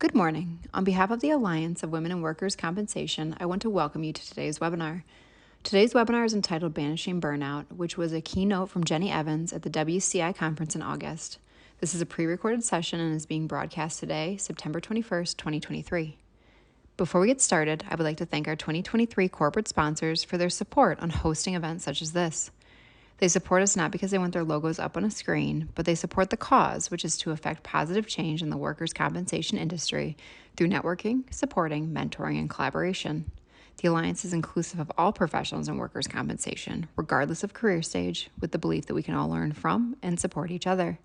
Good morning. On behalf of the Alliance of Women in Workers' Compensation, I want to welcome you to today's webinar. Today's webinar is entitled Banishing Burnout, which was a keynote from Jenny Evans at the WCI Conference in August. This is a pre-recorded session and is being broadcast today, September 21st, 2023. Before we get started, I would like to thank our 2023 corporate sponsors for their support on hosting events such as this. They support us not because they want their logos up on a screen, but they support the cause, which is to affect positive change in the workers' compensation industry through networking, supporting, mentoring, and collaboration. The Alliance is inclusive of all professionals in workers' compensation, regardless of career stage, with the belief that we can all learn from and support each other.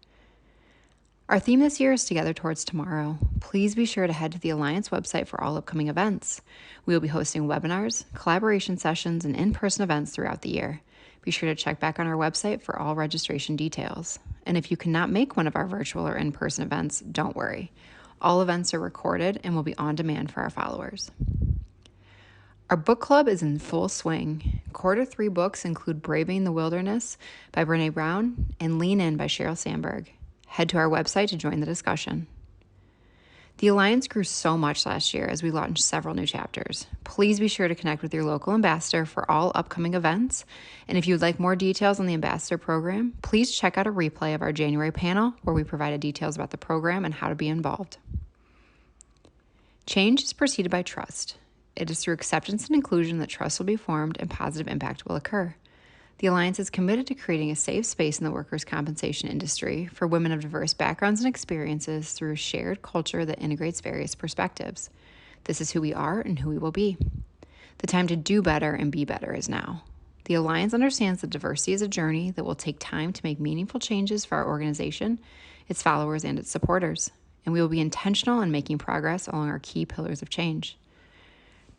Our theme this year is Together Towards Tomorrow. Please be sure to head to the Alliance website for all upcoming events. We will be hosting webinars, collaboration sessions, and in-person events throughout the year. Be sure to check back on our website for all registration details. And if you cannot make one of our virtual or in-person events, don't worry. All events are recorded and will be on demand for our followers. Our book club is in full swing. Quarter 3 books include Braving the Wilderness by Brené Brown and Lean In by Sheryl Sandberg. Head to our website to join the discussion. The Alliance grew so much last year as we launched several new chapters. Please be sure to connect with your local ambassador for all upcoming events. And if you would like more details on the ambassador program, please check out a replay of our January panel where we provided details about the program and how to be involved. Change is preceded by trust. It is through acceptance and inclusion that trust will be formed and positive impact will occur. The Alliance is committed to creating a safe space in the workers' compensation industry for women of diverse backgrounds and experiences through a shared culture that integrates various perspectives. This is who we are and who we will be. The time to do better and be better is now. The Alliance understands that diversity is a journey that will take time to make meaningful changes for our organization, its followers, and its supporters, and we will be intentional in making progress along our key pillars of change.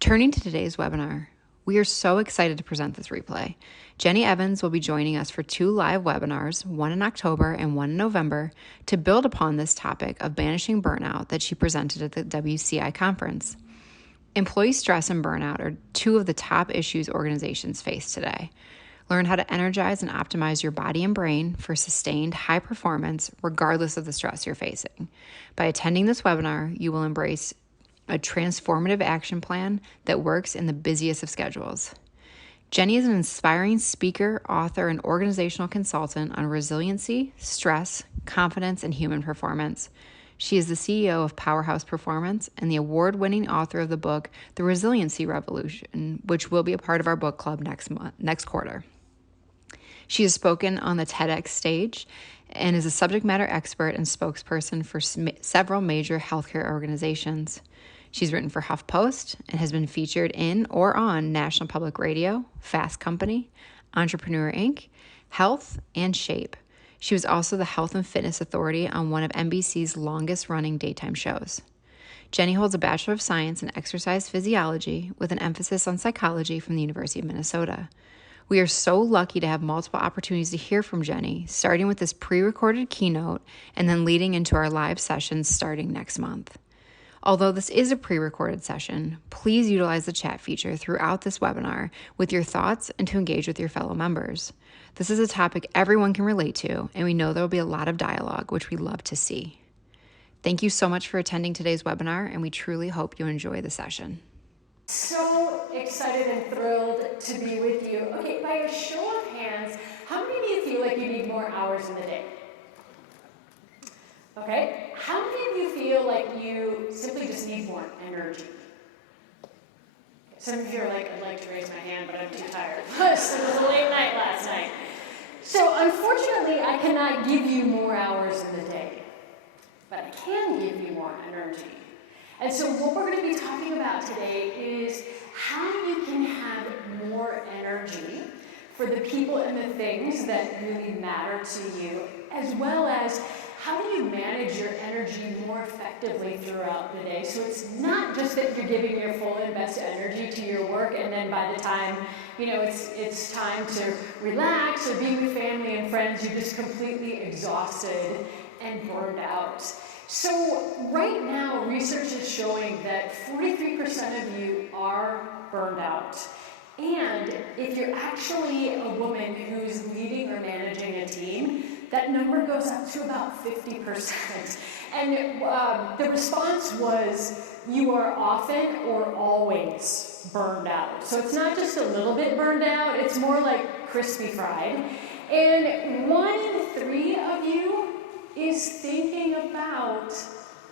Turning to today's webinar, we are so excited to present this replay. Jenny Evans will be joining us for 2 live webinars, one in October and one in November, to build upon this topic of banishing burnout that she presented at the WCI Conference. Employee stress and burnout are 2 of the top issues organizations face today. Learn how to energize and optimize your body and brain for sustained high performance, regardless of the stress you're facing. By attending this webinar, you will embrace a transformative action plan that works in the busiest of schedules. Jenny is an inspiring speaker, author, and organizational consultant on resiliency, stress, confidence, and human performance. She is the CEO of Powerhouse Performance and the award-winning author of the book, The Resiliency Revolution, which will be a part of our book club next quarter. She has spoken on the TEDx stage and is a subject matter expert and spokesperson for several major healthcare organizations. She's written for HuffPost and has been featured in or on National Public Radio, Fast Company, Entrepreneur Inc., Health, and Shape. She was also the health and fitness authority on one of NBC's longest-running daytime shows. Jenny holds a Bachelor of Science in Exercise Physiology with an emphasis on psychology from the University of Minnesota. We are so lucky to have multiple opportunities to hear from Jenny, starting with this pre-recorded keynote and then leading into our live sessions starting next month. Although this is a pre-recorded session, please utilize the chat feature throughout this webinar with your thoughts and to engage with your fellow members. This is a topic everyone can relate to, and we know there will be a lot of dialogue, which we love to see. Thank you so much for attending today's webinar, and we truly hope you enjoy the session. So excited and thrilled to be with you. Okay, by a show of hands, how many of you feel like you need more hours in the day? Okay, how many of you feel like you simply just need more energy? Some of you are like, I'd like to raise my hand, but I'm too tired. It was a late night last night. So unfortunately, I cannot give you more hours in the day, but I can give you more energy. And so what we're going to be talking about today is how you can have more energy for the people and the things that really matter to you, as well as how do you manage your energy more effectively throughout the day? So it's not just that you're giving your full and best energy to your work, and then by the time it's time to relax or be with family and friends, you're just completely exhausted and burned out. So right now, research is showing that 43% of you are burned out. And if you're actually a woman who's leading or managing a team, that number goes up to about 50%. And the response was, you are often or always burned out. So it's not just a little bit burned out, it's more like crispy fried. And 1 in 3 of you is thinking about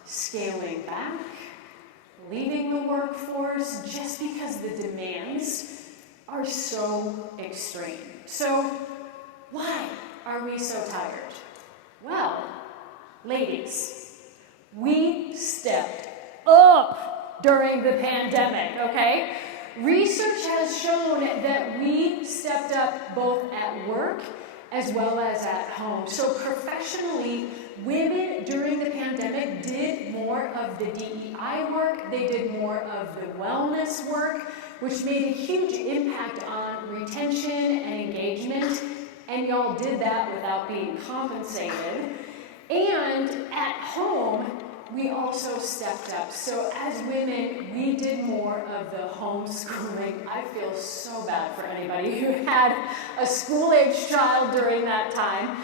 scaling back, leaving the workforce, just because the demands are so extreme. So why are we so tired? Well, ladies, we stepped up during the pandemic, okay? Research has shown that we stepped up both at work as well as at home. So professionally, women during the pandemic did more of the DEI work, they did more of the wellness work, which made a huge impact on retention and engagement, and y'all did that without being compensated. And at home, we also stepped up. So as women, we did more of the homeschooling. I feel so bad for anybody who had a school-age child during that time.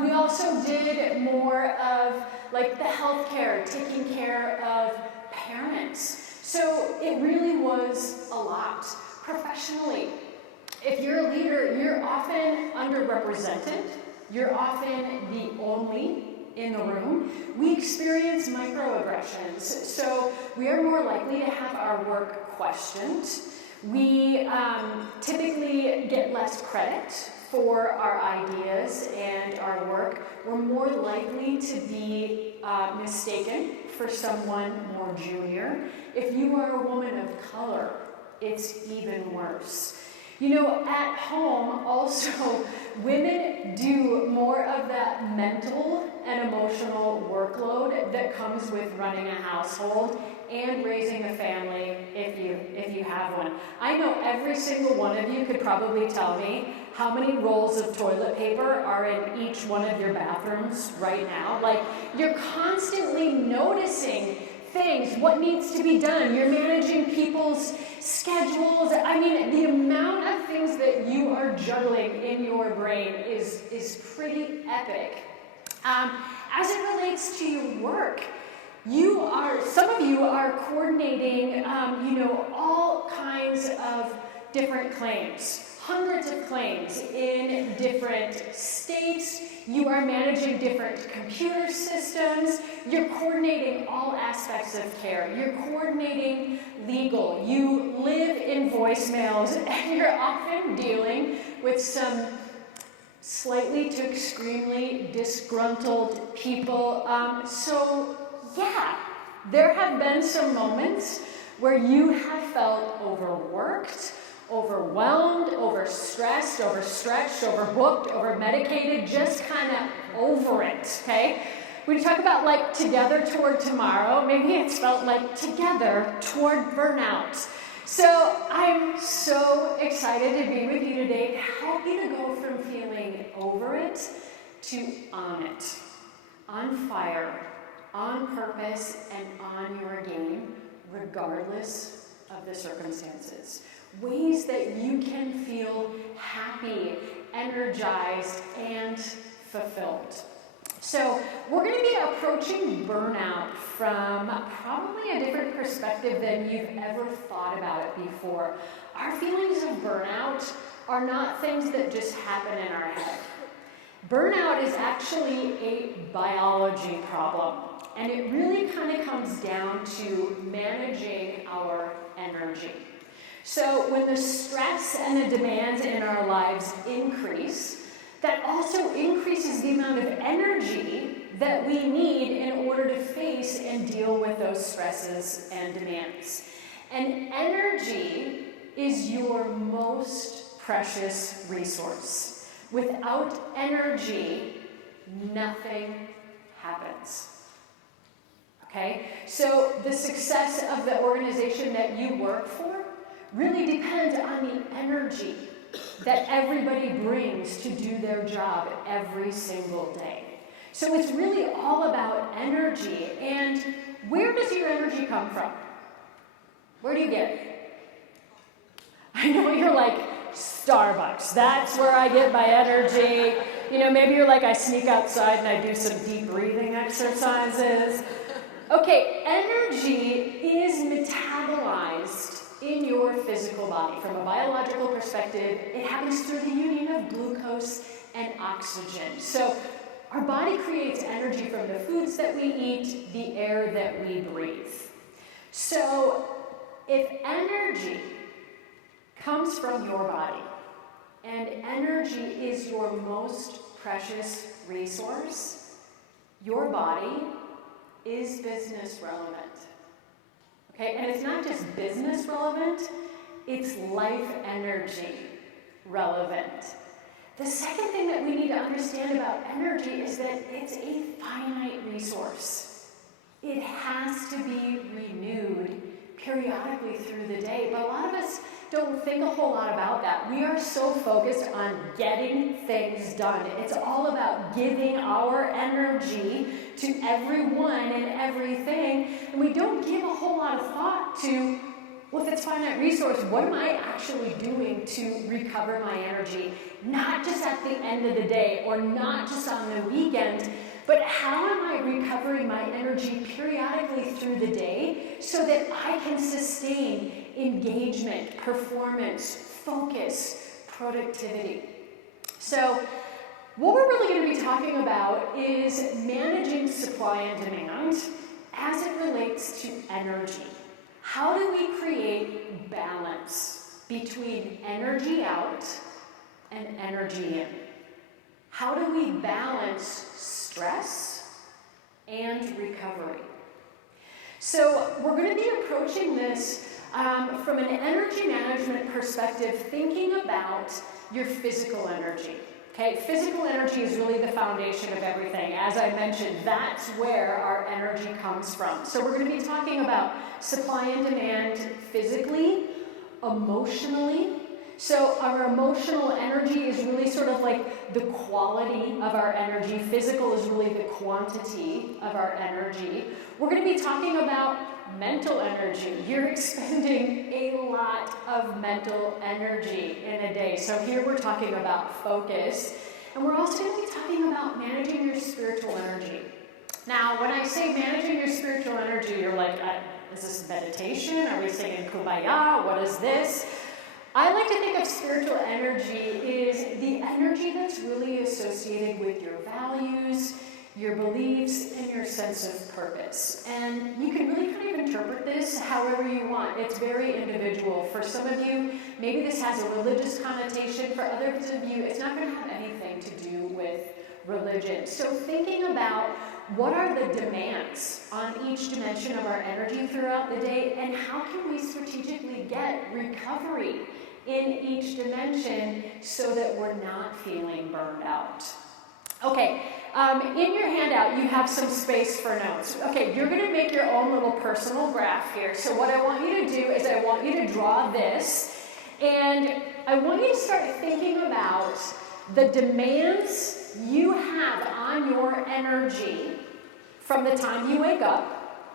We also did more of like the healthcare, taking care of parents. So it really was a lot. Professionally, if you're a leader, you're often underrepresented. You're often the only in the room. We experience microaggressions, so we are more likely to have our work questioned. We typically get less credit for our ideas and our work. We're more likely to be mistaken for someone more junior. If you are a woman of color, it's even worse. You know, at home, also, women do more of that mental and emotional workload that comes with running a household and raising a family if you have one. I know every single one of you could probably tell me how many rolls of toilet paper are in each one of your bathrooms right now. Like, you're constantly noticing things, what needs to be done. You're managing people's schedules. I mean, the amount of things that you are juggling in your brain is pretty epic. As it relates to your work, some of you are coordinating, all kinds of different claims. Hundreds of claims in different states. You are managing different computer systems. You're coordinating all aspects of care. You're coordinating legal. You live in voicemails, and you're often dealing with some slightly to extremely disgruntled people. So yeah, there have been some moments where you have felt overworked, overwhelmed, overstressed, overstretched, overbooked, overmedicated, just kind of over it, okay? When you talk about like together toward tomorrow, maybe it's felt like together toward burnout. So I'm so excited to be with you today to help you to go from feeling over it to on it, on fire, on purpose, and on your game, regardless of the circumstances. Ways that you can feel happy, energized, and fulfilled. So we're going to be approaching burnout from probably a different perspective than you've ever thought about it before. Our feelings of burnout are not things that just happen in our head. Burnout is actually a biology problem, and it really kind of comes down to managing our energy. So when the stress and the demands in our lives increase, that also increases the amount of energy that we need in order to face and deal with those stresses and demands. And energy is your most precious resource. Without energy, nothing happens. Okay? So the success of the organization that you work for really depends on the energy that everybody brings to do their job every single day. So it's really all about energy. And where does your energy come from? Where do you get it? I know you're like, Starbucks, that's where I get my energy. Maybe you're like, I sneak outside and I do some deep breathing exercises. Okay, energy is metabolized in your physical body. From a biological perspective, it happens through the union of glucose and oxygen. So our body creates energy from the foods that we eat, the air that we breathe. So if energy comes from your body, and energy is your most precious resource, your body is business relevant. Okay, and it's not just business relevant, it's life energy relevant. The second thing that we need to understand about energy is that it's a finite resource. It has to be renewed periodically through the day, but a lot of us don't think a whole lot about that. We are so focused on getting things done. It's all about giving our energy to everyone and everything, and we don't give a whole lot of thought to, well, if it's finite resource, what am I actually doing to recover my energy? Not just at the end of the day or not just on the weekend, but how am I recovering my energy periodically through the day so that I can sustain engagement, performance, focus, productivity? So what we're really going to be talking about is managing supply and demand as it relates to energy. How do we create balance between energy out and energy in? How do we balance stress and recovery? So we're going to be approaching this from an energy management perspective, thinking about your physical energy. Okay, physical energy is really the foundation of everything. As I mentioned, that's where our energy comes from. So we're going to be talking about supply and demand physically, emotionally. So our emotional energy is really sort of like the quality of our energy. Physical is really the quantity of our energy. We're going to be talking about mental energy. You're expending a lot of mental energy in a day. So here we're talking about focus. And we're also going to be talking about managing your spiritual energy. Now, when I say managing your spiritual energy, you're like, is this meditation? Are we singing Kumbaya? What is this? I like to think of spiritual energy is the energy that's really associated with your values, your beliefs, and your sense of purpose. And you can really kind of interpret this however you want. It's very individual. For some of you, maybe this has a religious connotation. For others of you, it's not going to have anything to do with religion. So thinking about what are the demands on each dimension of our energy throughout the day, and how can we strategically get recovery in each dimension so that we're not feeling burned out. Okay, in your handout you have some space for notes. Okay, you're going to make your own little personal graph here. So what I want you to do is I want you to draw this, and I want you to start thinking about the demands you have on your energy from the time you wake up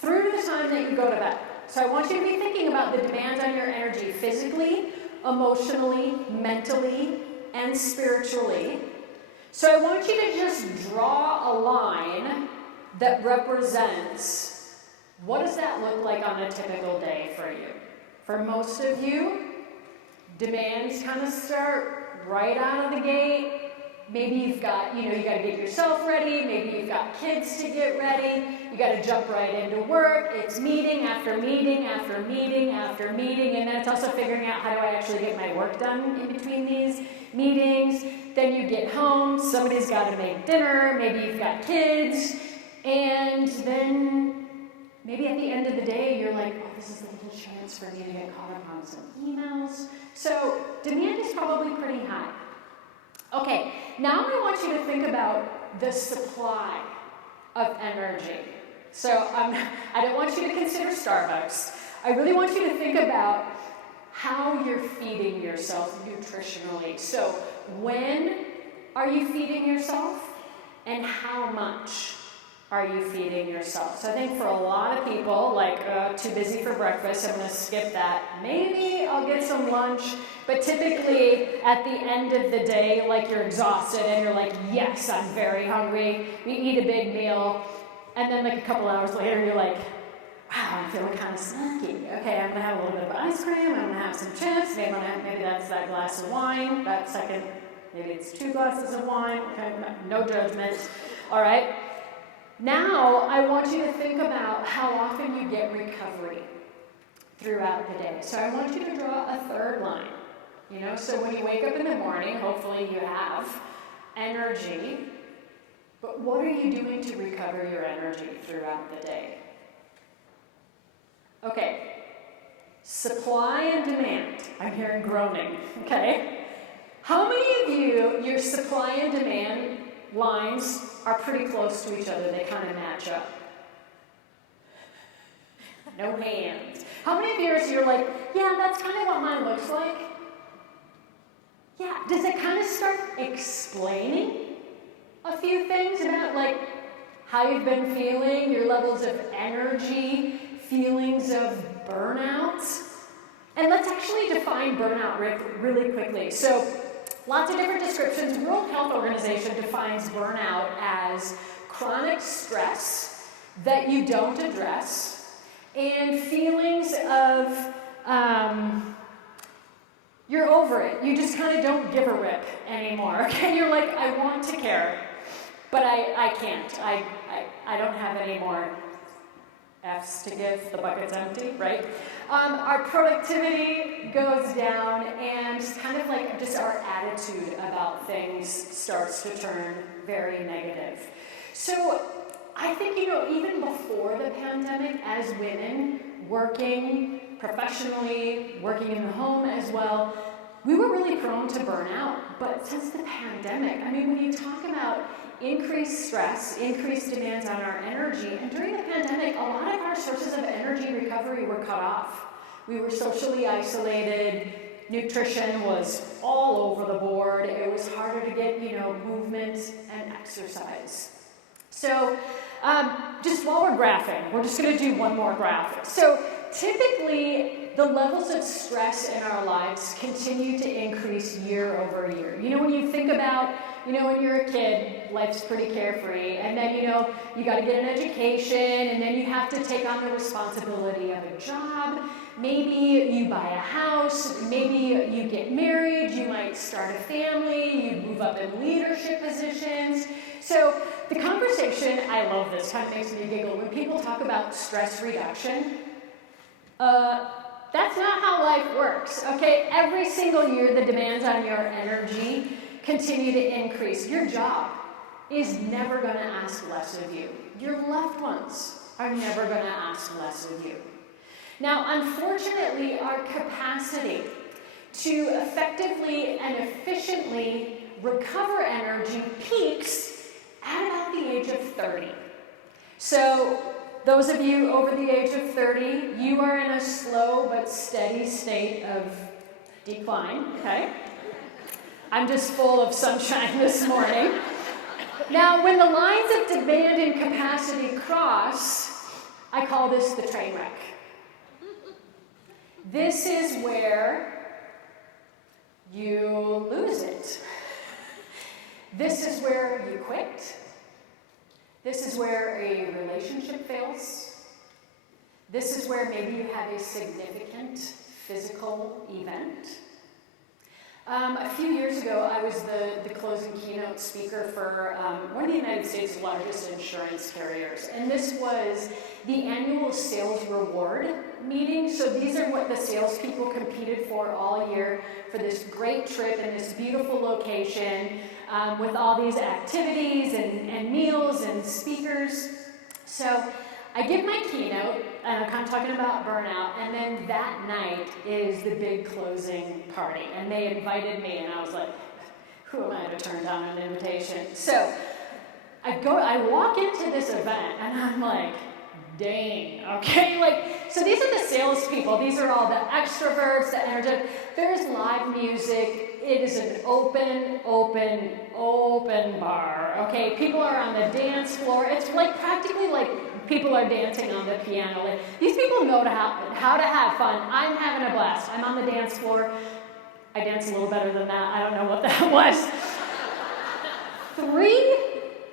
through to the time that you go to bed. So I want you to be thinking about the demands on your energy physically, emotionally, mentally, and spiritually. So I want you to just draw a line that represents what does that look like on a typical day for you. For most of you, demands kind of start right out of the gate. Maybe you've got, you got to get yourself ready. Maybe you've got kids to get ready. You got to jump right into work. It's meeting after meeting after meeting after meeting. And then it's also figuring out how do I actually get my work done in between these meetings. Then you get home. Somebody's got to make dinner. Maybe you've got kids. And then maybe at the end of the day, you're like, oh, this is a little chance for me to get caught up on some emails. So demand is probably pretty high. Okay, now I want you to think about the supply of energy. So I don't want you to consider Starbucks. I really want you to think about how you're feeding yourself nutritionally. So when are you feeding yourself and how much? are you feeding yourself? So I think for a lot of people, like too busy for breakfast, I'm going to skip that. Maybe I'll get some lunch, but typically at the end of the day, like you're exhausted and you're like, yes, I'm very hungry. You eat a big meal, and then like a couple hours later, you're like, wow, I'm feeling kind of snacky. Okay, I'm going to have a little bit of ice cream, I'm going to have some chips, maybe that's that glass of wine, that second, maybe it's 2 glasses of wine, okay, no judgment, all right? Now, I want you to think about how often you get recovery throughout the day. So I want you to draw a third line. So when you wake up in the morning, hopefully you have energy, but what are you doing to recover your energy throughout the day? Okay, supply and demand. I'm hearing groaning, okay? How many of you, your supply and demand lines are pretty close to each other? They kind of match up. No hands. How many of yours you're like, yeah, that's kind of what mine looks like? Yeah, does it kind of start explaining a few things about like how you've been feeling, your levels of energy, feelings of burnout? And let's actually define burnout really quickly. So lots of different descriptions. World Health Organization defines burnout as chronic stress that you don't address and feelings of you're over it. You just kind of don't give a rip anymore. Okay, you're like, I want to care, but I can't. I don't have any more F's to give, the bucket's empty, right? Our productivity goes down, and kind of like just our attitude about things starts to turn very negative. So I think, even before the pandemic, as women working professionally, working in the home as well, we were really prone to burnout. But since the pandemic, when you talk about increased stress, increased demands on our energy, and during the pandemic, a lot of our sources of energy recovery were cut off. We were socially isolated, nutrition was all over the board, it was harder to get, movement and exercise. So, just while we're graphing, we're just going to do one more graphic. So, typically, the levels of stress in our lives continue to increase year over year. When you think about, when you're a kid, life's pretty carefree, and then, you got to get an education, and then you have to take on the responsibility of a job. Maybe you buy a house, maybe you get married, you might start a family, you move up in leadership positions. So the conversation, I love this, kind of makes me giggle. When people talk about stress reduction, that's not how life works, okay? Every single year, the demands on your energy continue to increase. Your job is never going to ask less of you. Your loved ones are never going to ask less of you. Now, unfortunately, our capacity to effectively and efficiently recover energy peaks at about the age of 30. So, those of you over the age of 30, you are in a slow but steady state of decline, okay? I'm just full of sunshine this morning. Now, when the lines of demand and capacity cross, I call this the train wreck. This is where you lose it. This is where you quit. This is where a relationship fails. This is where maybe you have a significant physical event. A few years ago, I was the closing keynote speaker for one of the United States' largest insurance carriers. And this was the annual sales reward meeting. So these are what the salespeople competed for all year for this great trip in this beautiful location with all these activities and meals and speakers. So I give my keynote, and I'm kind of talking about burnout, and then that night is the big closing party. And they invited me, and I was like, who am I to turn down an invitation? So I walk into this event, and I'm like mundane, okay? Like, so these are the salespeople. These are all the extroverts, the energetic. There's live music. It is an open bar, okay? People are on the dance floor. It's like practically like people are dancing on the piano. Like, these people know how to have fun. I'm having a blast. I'm on the dance floor. I dance a little better than that. I don't know what that was. 3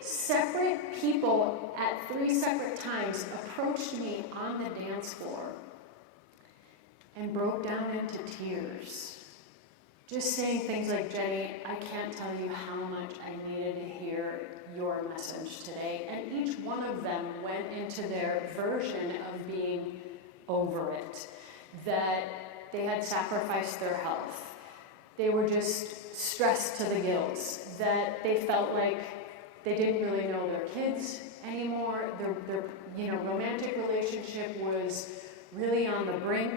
separate people at 3 separate times approached me on the dance floor and broke down into tears. Just saying things like, Jenny, I can't tell you how much I needed to hear your message today. And each one of them went into their version of being over it, that they had sacrificed their health. They were just stressed to the gills, that they felt like they didn't really know their kids anymore. Their romantic relationship was really on the brink.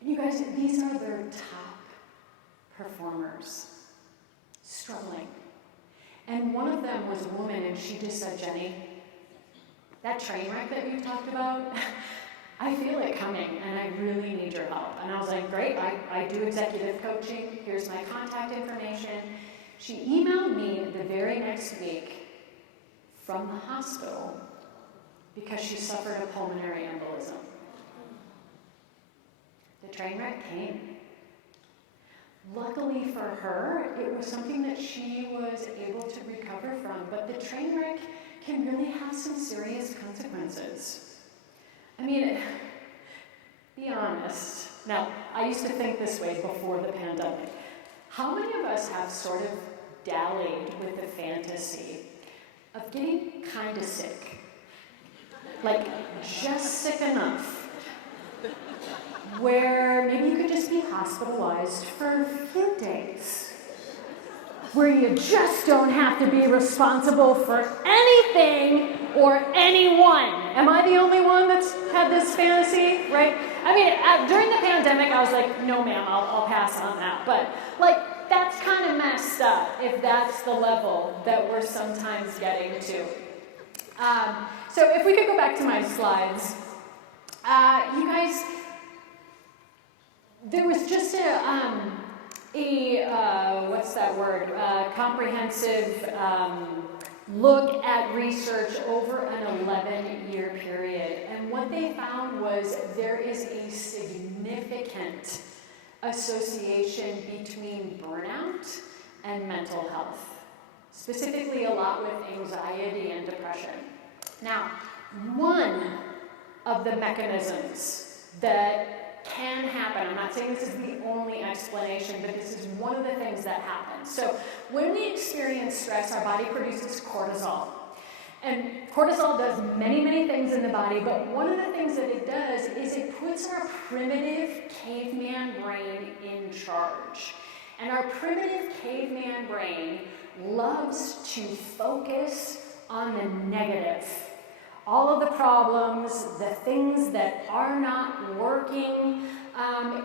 And you guys, these are their top performers, struggling. And one of them was a woman, and she just said, Jenny, that train wreck that you talked about, I feel it coming, and I really need your help. And I was like, great, I do executive coaching. Here's my contact information. She emailed me the very next week from the hospital because she suffered a pulmonary embolism. The train wreck came. Luckily for her, it was something that she was able to recover from, but the train wreck can really have some serious consequences. I mean, be honest. Now, I used to think this way before the pandemic. How many of us have sort of dallied with the fantasy of getting kind of sick? Like, just sick enough where maybe you could just be hospitalized for a few days, where you just don't have to be responsible for anything or anyone. Am I the only one that's had this fantasy, right? I mean, during the pandemic, I was like, no ma'am, I'll pass on that. But like, that's kind of messed up if that's the level that we're sometimes getting to. So if we could go back to my slides. You guys, there was just what's that word? Comprehensive look at research over an 11-year period. And what they found was there is a significant association between burnout and mental health, specifically a lot with anxiety and depression. Now, one of the mechanisms that can happen, I'm not saying this is the only explanation, but this is one of the things that happens. So when we experience stress, our body produces cortisol. And cortisol does many, many things in the body, but one of the things that it does is it puts our primitive caveman brain in charge. And our primitive caveman brain loves to focus on the negative. All of the problems, the things that are not working,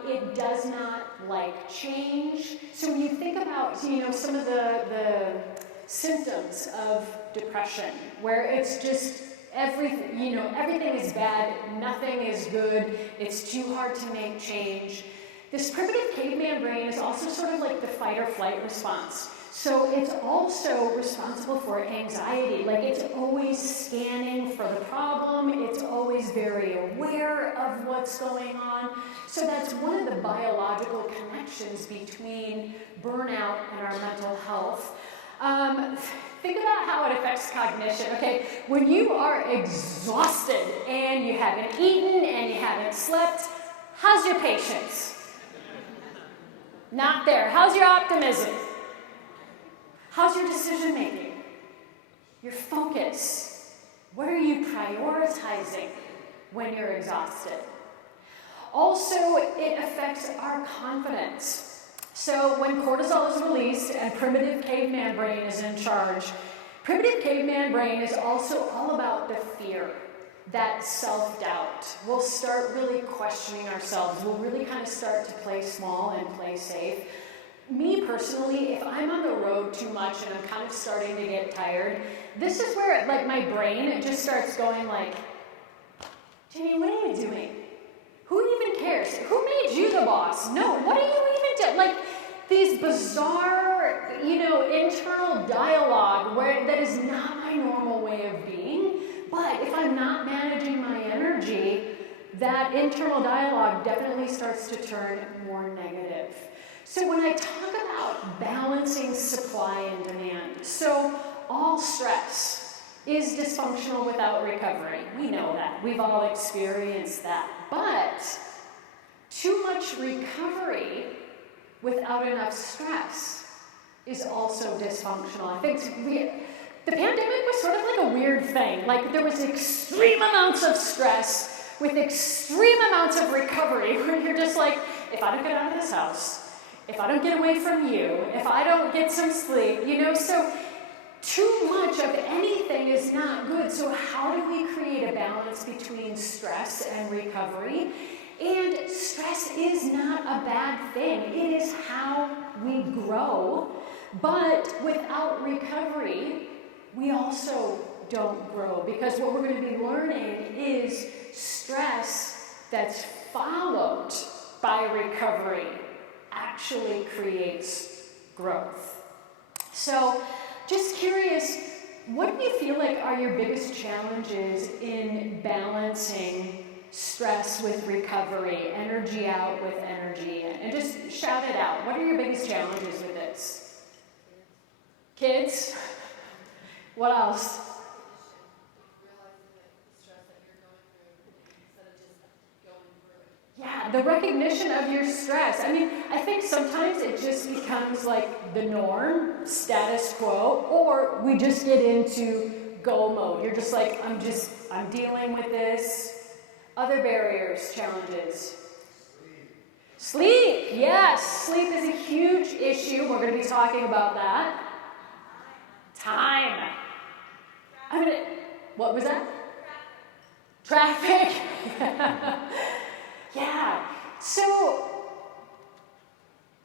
it does not like change. So when you think about, some of the symptoms of depression, where it's just everything, everything is bad, nothing is good, it's too hard to make change. This primitive caveman brain is also sort of like the fight or flight response. So it's also responsible for anxiety. Like, it's always scanning for the problem. It's always very aware of what's going on. So that's one of the biological connections between burnout and our mental health. Think about how it affects cognition. Okay, when you are exhausted and you haven't eaten and you haven't slept, how's your patience? Not there. How's your optimism? How's your decision making? Your focus? What are you prioritizing when you're exhausted? Also, it affects our confidence. So when cortisol is released and primitive caveman brain is in charge, primitive caveman brain is also all about the fear, that self-doubt. We'll start really questioning ourselves. We'll really kind of start to play small and play safe. Me personally, if I'm on the road too much and I'm kind of starting to get tired, this is where my brain, it just starts going like, Jenny, what are you doing? Who even cares? Who made you the boss? No, what are you even doing? Like these bizarre, internal dialogue that is not my normal way of being. But if I'm not managing my energy, that internal dialogue definitely starts to turn more negative. So when I talk about balancing supply and demand, so all stress is dysfunctional without recovery. We know that. We've all experienced that. But too much recovery without enough stress is also dysfunctional. I think the pandemic was sort of like a weird thing. Like there was extreme amounts of stress with extreme amounts of recovery where you're just like, if I don't get out of this house, if I don't get away from you, if I don't get some sleep, so too much of anything is not good. So how do we create a balance between stress and recovery? And stress is not a bad thing. It is how we grow. But without recovery, we also don't grow. Because what we're going to be learning is stress that's followed by recovery actually creates growth. So just curious, what do you feel like are your biggest challenges in balancing stress with recovery, energy out with energy? And just shout it out. What are your biggest challenges with this? Kids? What else? Yeah, the recognition of your stress. I mean, I think sometimes it just becomes like the norm, status quo, or we just get into go mode. You're just like, I'm dealing with this. Other barriers, challenges. Sleep, yes, sleep is a huge issue. We're going to be talking about that. Time. What was that? Traffic. Yeah. So,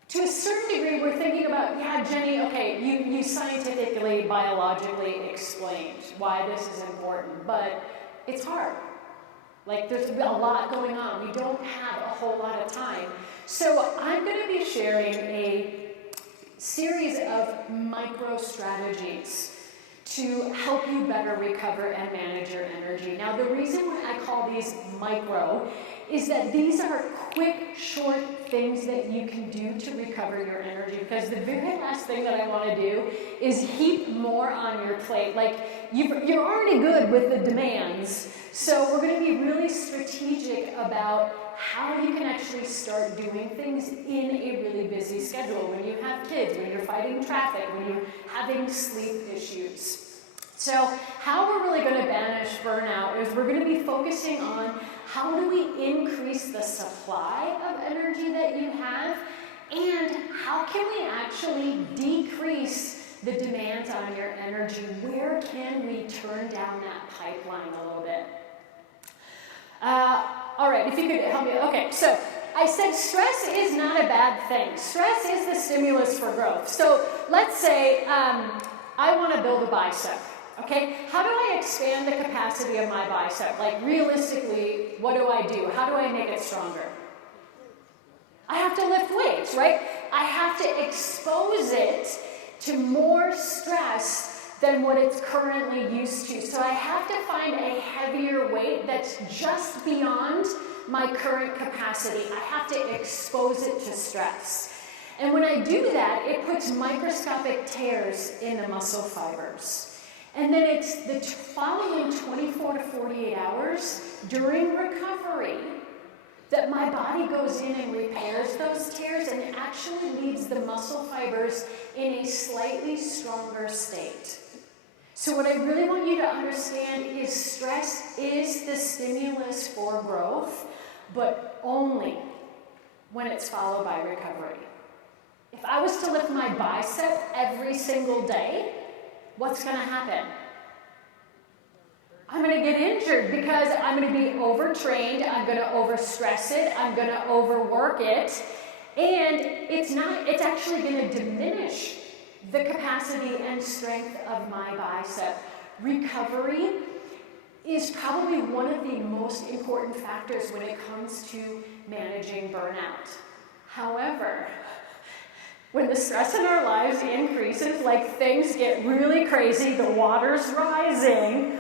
to a certain degree, we're thinking about, Jenny, okay, you scientifically, biologically explained why this is important, but it's hard. Like, there's a lot going on. We don't have a whole lot of time. So, I'm going to be sharing a series of micro strategies to help you better recover and manage your energy. Now, the reason why I call these micro is that these are quick, short things that you can do to recover your energy. Because the very last thing that I want to do is heap more on your plate. Like, you're already good with the demands. So we're going to be really strategic about how you can actually start doing things in a really busy schedule. When you have kids, when you're fighting traffic, when you're having sleep issues. So how we're really going to banish burnout is we're going to be focusing on how do we increase the supply of energy that you have, and how can we actually decrease the demands on your energy? Where can we turn down that pipeline a little bit? All right, if you could help me. Okay, so I said stress is not a bad thing. Stress is the stimulus for growth. So let's say I want to build a bicep. Okay, how do I expand the capacity of my bicep? Like realistically, what do I do? How do I make it stronger? I have to lift weights, right? I have to expose it to more stress than what it's currently used to. So I have to find a heavier weight that's just beyond my current capacity. I have to expose it to stress. And when I do that, it puts microscopic tears in the muscle fibers. And then it's the following 24 to 48 hours during recovery that my body goes in and repairs those tears and it actually leaves the muscle fibers in a slightly stronger state. So what I really want you to understand is stress is the stimulus for growth, but only when it's followed by recovery. If I was to lift my bicep every single day, what's going to happen? I'm going to get injured because I'm going to be overtrained, I'm going to overstress it, I'm going to overwork it, and it's actually going to diminish the capacity and strength of my bicep. Recovery is probably one of the most important factors when it comes to managing burnout. However, when the stress in our lives increases, like things get really crazy, the water's rising,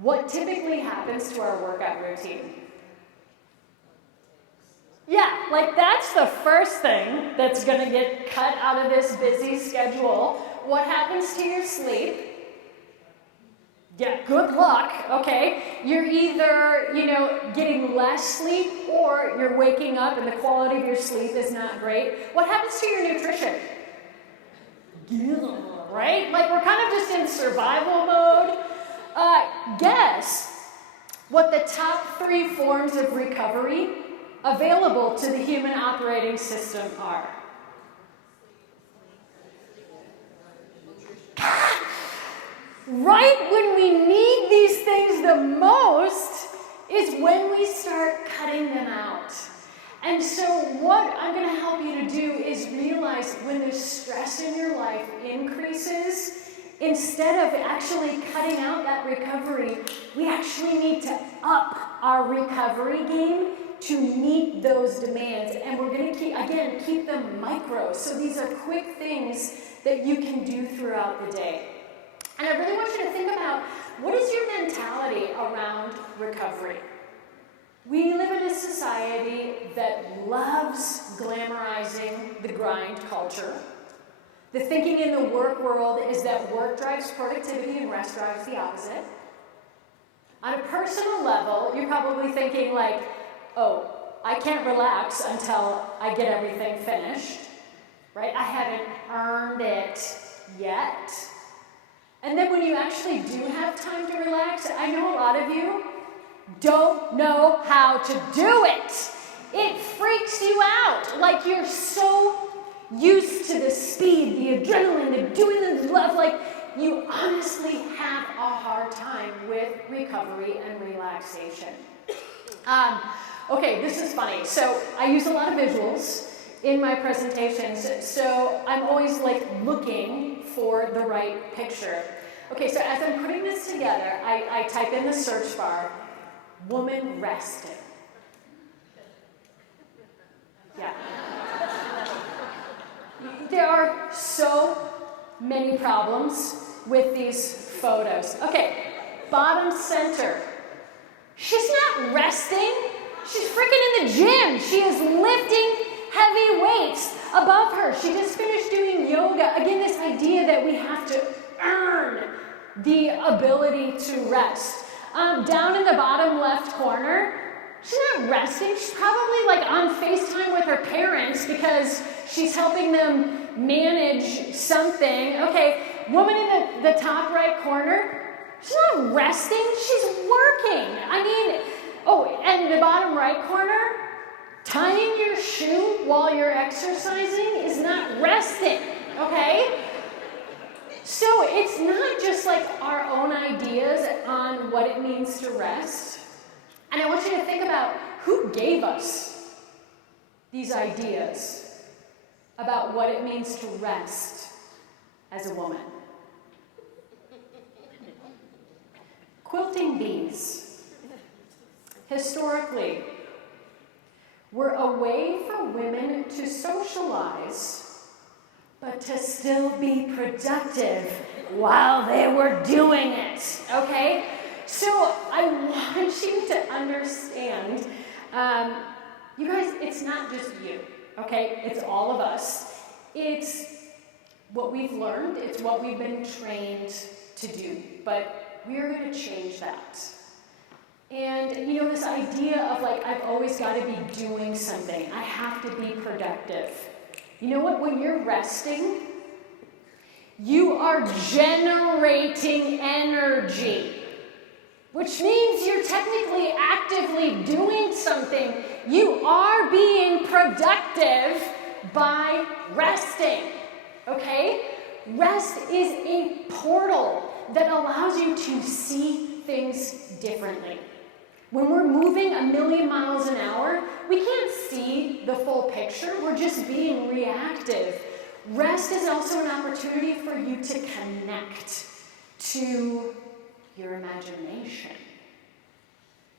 what typically happens to our workout routine? Yeah, like that's the first thing that's gonna get cut out of this busy schedule. What happens to your sleep? Yeah, good luck, okay? You're either, getting less sleep or you're waking up and the quality of your sleep is not great. What happens to your nutrition? Right? Like we're kind of just in survival mode. Guess what the top 3 forms of recovery available to the human operating system are. Right when we need these things the most is when we start cutting them out. And so what I'm going to help you to do is realize when the stress in your life increases, instead of actually cutting out that recovery, we actually need to up our recovery game to meet those demands. And we're going to keep them micro. So these are quick things that you can do throughout the day. And I really want you to think about, what is your mentality around recovery? We live in a society that loves glamorizing the grind culture. The thinking in the work world is that work drives productivity and rest drives the opposite. On a personal level, you're probably thinking like, oh, I can't relax until I get everything finished, right? I haven't earned it yet. And then when you actually do have time to relax, I know a lot of you don't know how to do it. It freaks you out. Like you're so used to the speed, the adrenaline, the doing the love, like you honestly have a hard time with recovery and relaxation. Okay, this is funny. So I use a lot of visuals in my presentations, so I'm always like looking for the right picture. Okay, so as I'm putting this together, I type in the search bar, woman resting. Yeah. There are so many problems with these photos. Okay, bottom center. She's not resting. She's freaking in the gym. She is lifting heavy weights above her. She just finished doing yoga. Again, this idea that we have to earn the ability to rest. Down in the bottom left corner, she's not resting. She's probably like on FaceTime with her parents because she's helping them manage something. Okay, woman in the top right corner, she's not resting. She's working. And the bottom right corner, tying your shoe while you're exercising is not resting, okay? So it's not just like our own ideas on what it means to rest. And I want you to think about who gave us these ideas about what it means to rest as a woman. Quilting bees. Historically, were a way for women to socialize, but to still be productive while they were doing it, okay? So I want you to understand, you guys, it's not just you, okay? It's all of us. It's what we've learned, it's what we've been trained to do, but we're gonna change that. And this idea of like, I've always got to be doing something. I have to be productive. You know what? When you're resting, you are generating energy, which means you're technically actively doing something. You are being productive by resting, okay? Rest is a portal that allows you to see things differently. When we're moving 1,000,000 miles an hour, we can't see the full picture. We're just being reactive. Rest is also an opportunity for you to connect to your imagination,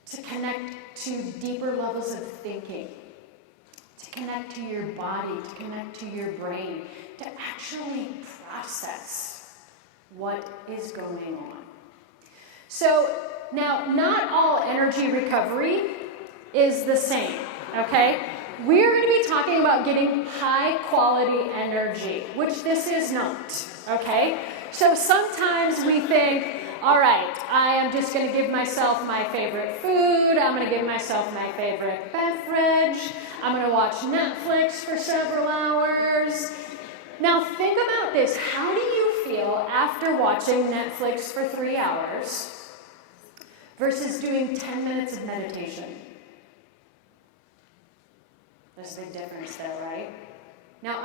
to connect to deeper levels of thinking, to connect to your body, to connect to your brain, to actually process what is going on. So now, not all energy recovery is the same, okay? We're going to be talking about getting high quality energy, which this is not, okay? So sometimes we think, all right, I am just going to give myself my favorite food, I'm going to give myself my favorite beverage, I'm going to watch Netflix for several hours. Now think about this, how do you feel after watching Netflix for 3 hours versus doing 10 minutes of meditation? There's a big difference there, right? Now,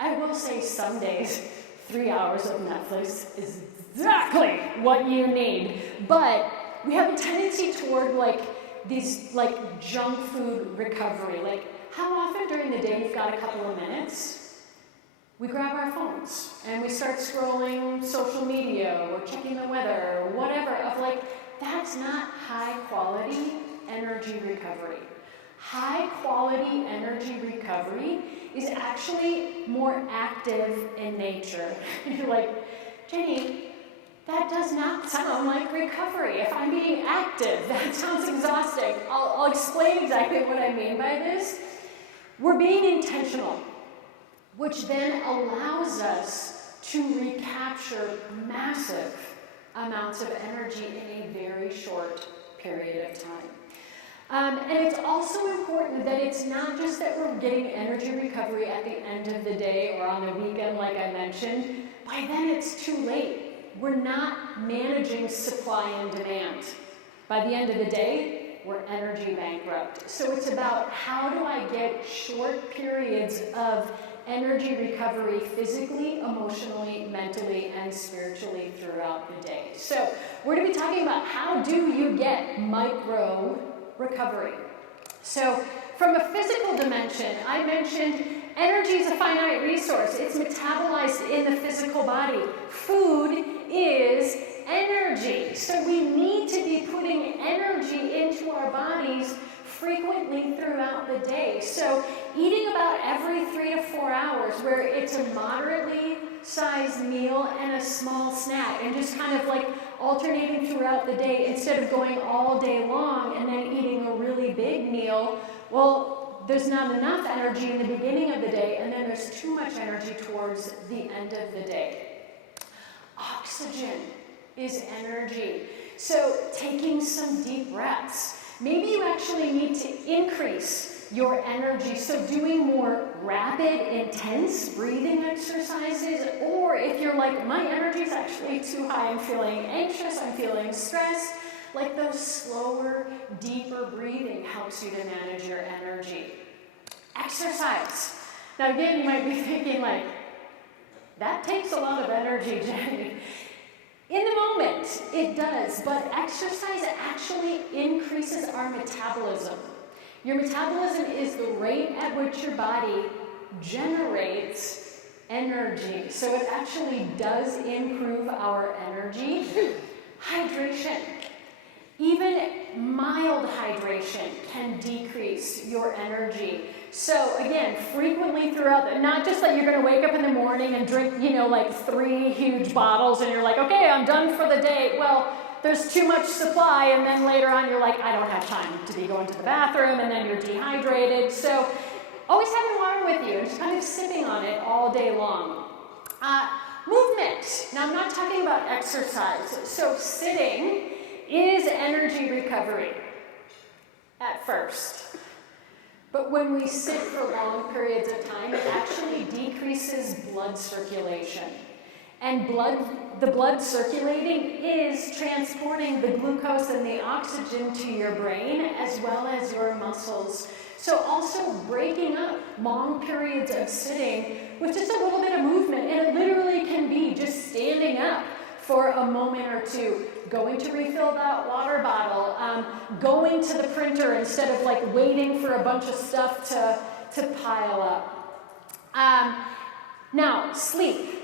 I will say some days, 3 hours of Netflix is exactly what you need. But we have a tendency toward these junk food recovery. Like, how often during the day you've got a couple of minutes, we grab our phones and we start scrolling social media or checking the weather or whatever that's not high quality energy recovery. High quality energy recovery is actually more active in nature. You're like, Jenny, that does not sound like recovery. If I'm being active, that sounds exhausting. I'll explain exactly what I mean by this. We're being intentional, which then allows us to recapture massive amounts of energy in a very short period of time. And it's also important that it's not just that we're getting energy recovery at the end of the day or on the weekend, like I mentioned. By then it's too late. We're not managing supply and demand. By the end of the day, we're energy bankrupt. So it's about how do I get short periods of energy recovery physically, emotionally, mentally, and spiritually throughout the day. So we're going to be talking about how do you get micro recovery. So from a physical dimension, I mentioned energy is a finite resource. It's metabolized in the physical body. Food is energy. So we need to be putting energy into our bodies frequently throughout the day. So eating about every 3 to 4 hours, where it's a moderately sized meal and a small snack, and just kind of alternating throughout the day instead of going all day long and then eating a really big meal. Well, there's not enough energy in the beginning of the day, and then there's too much energy towards the end of the day. Oxygen is energy. So taking some deep breaths. Maybe you actually need to increase your energy, so doing more rapid, intense breathing exercises, or if you're like, my energy is actually too high, I'm feeling anxious, I'm feeling stressed, those slower, deeper breathing helps you to manage your energy. Exercise. Now again, you might be thinking that takes a lot of energy, Jenny. In the moment, it does, but exercise actually increases our metabolism. Your metabolism is the rate at which your body generates energy. So it actually does improve our energy. Hydration. Even mild hydration can decrease your energy. So again, frequently throughout not just that you're going to wake up in the morning and drink, 3 huge bottles and you're like, okay, I'm done for the day. Well, there's too much supply, and then later on you're like, I don't have time to be going to the bathroom, and then you're dehydrated. So always having water with you and just kind of sipping on it all day long. Movement. Now I'm not talking about exercise. So sitting is energy recovery at first. But when we sit for long periods of time, it actually decreases blood circulation. And the blood circulating is transporting the glucose and the oxygen to your brain as well as your muscles. So also breaking up long periods of sitting with just a little bit of movement. And it literally can be just standing up for a moment or two, going to refill that water bottle, going to the printer instead of waiting for a bunch of stuff to pile up. Now, sleep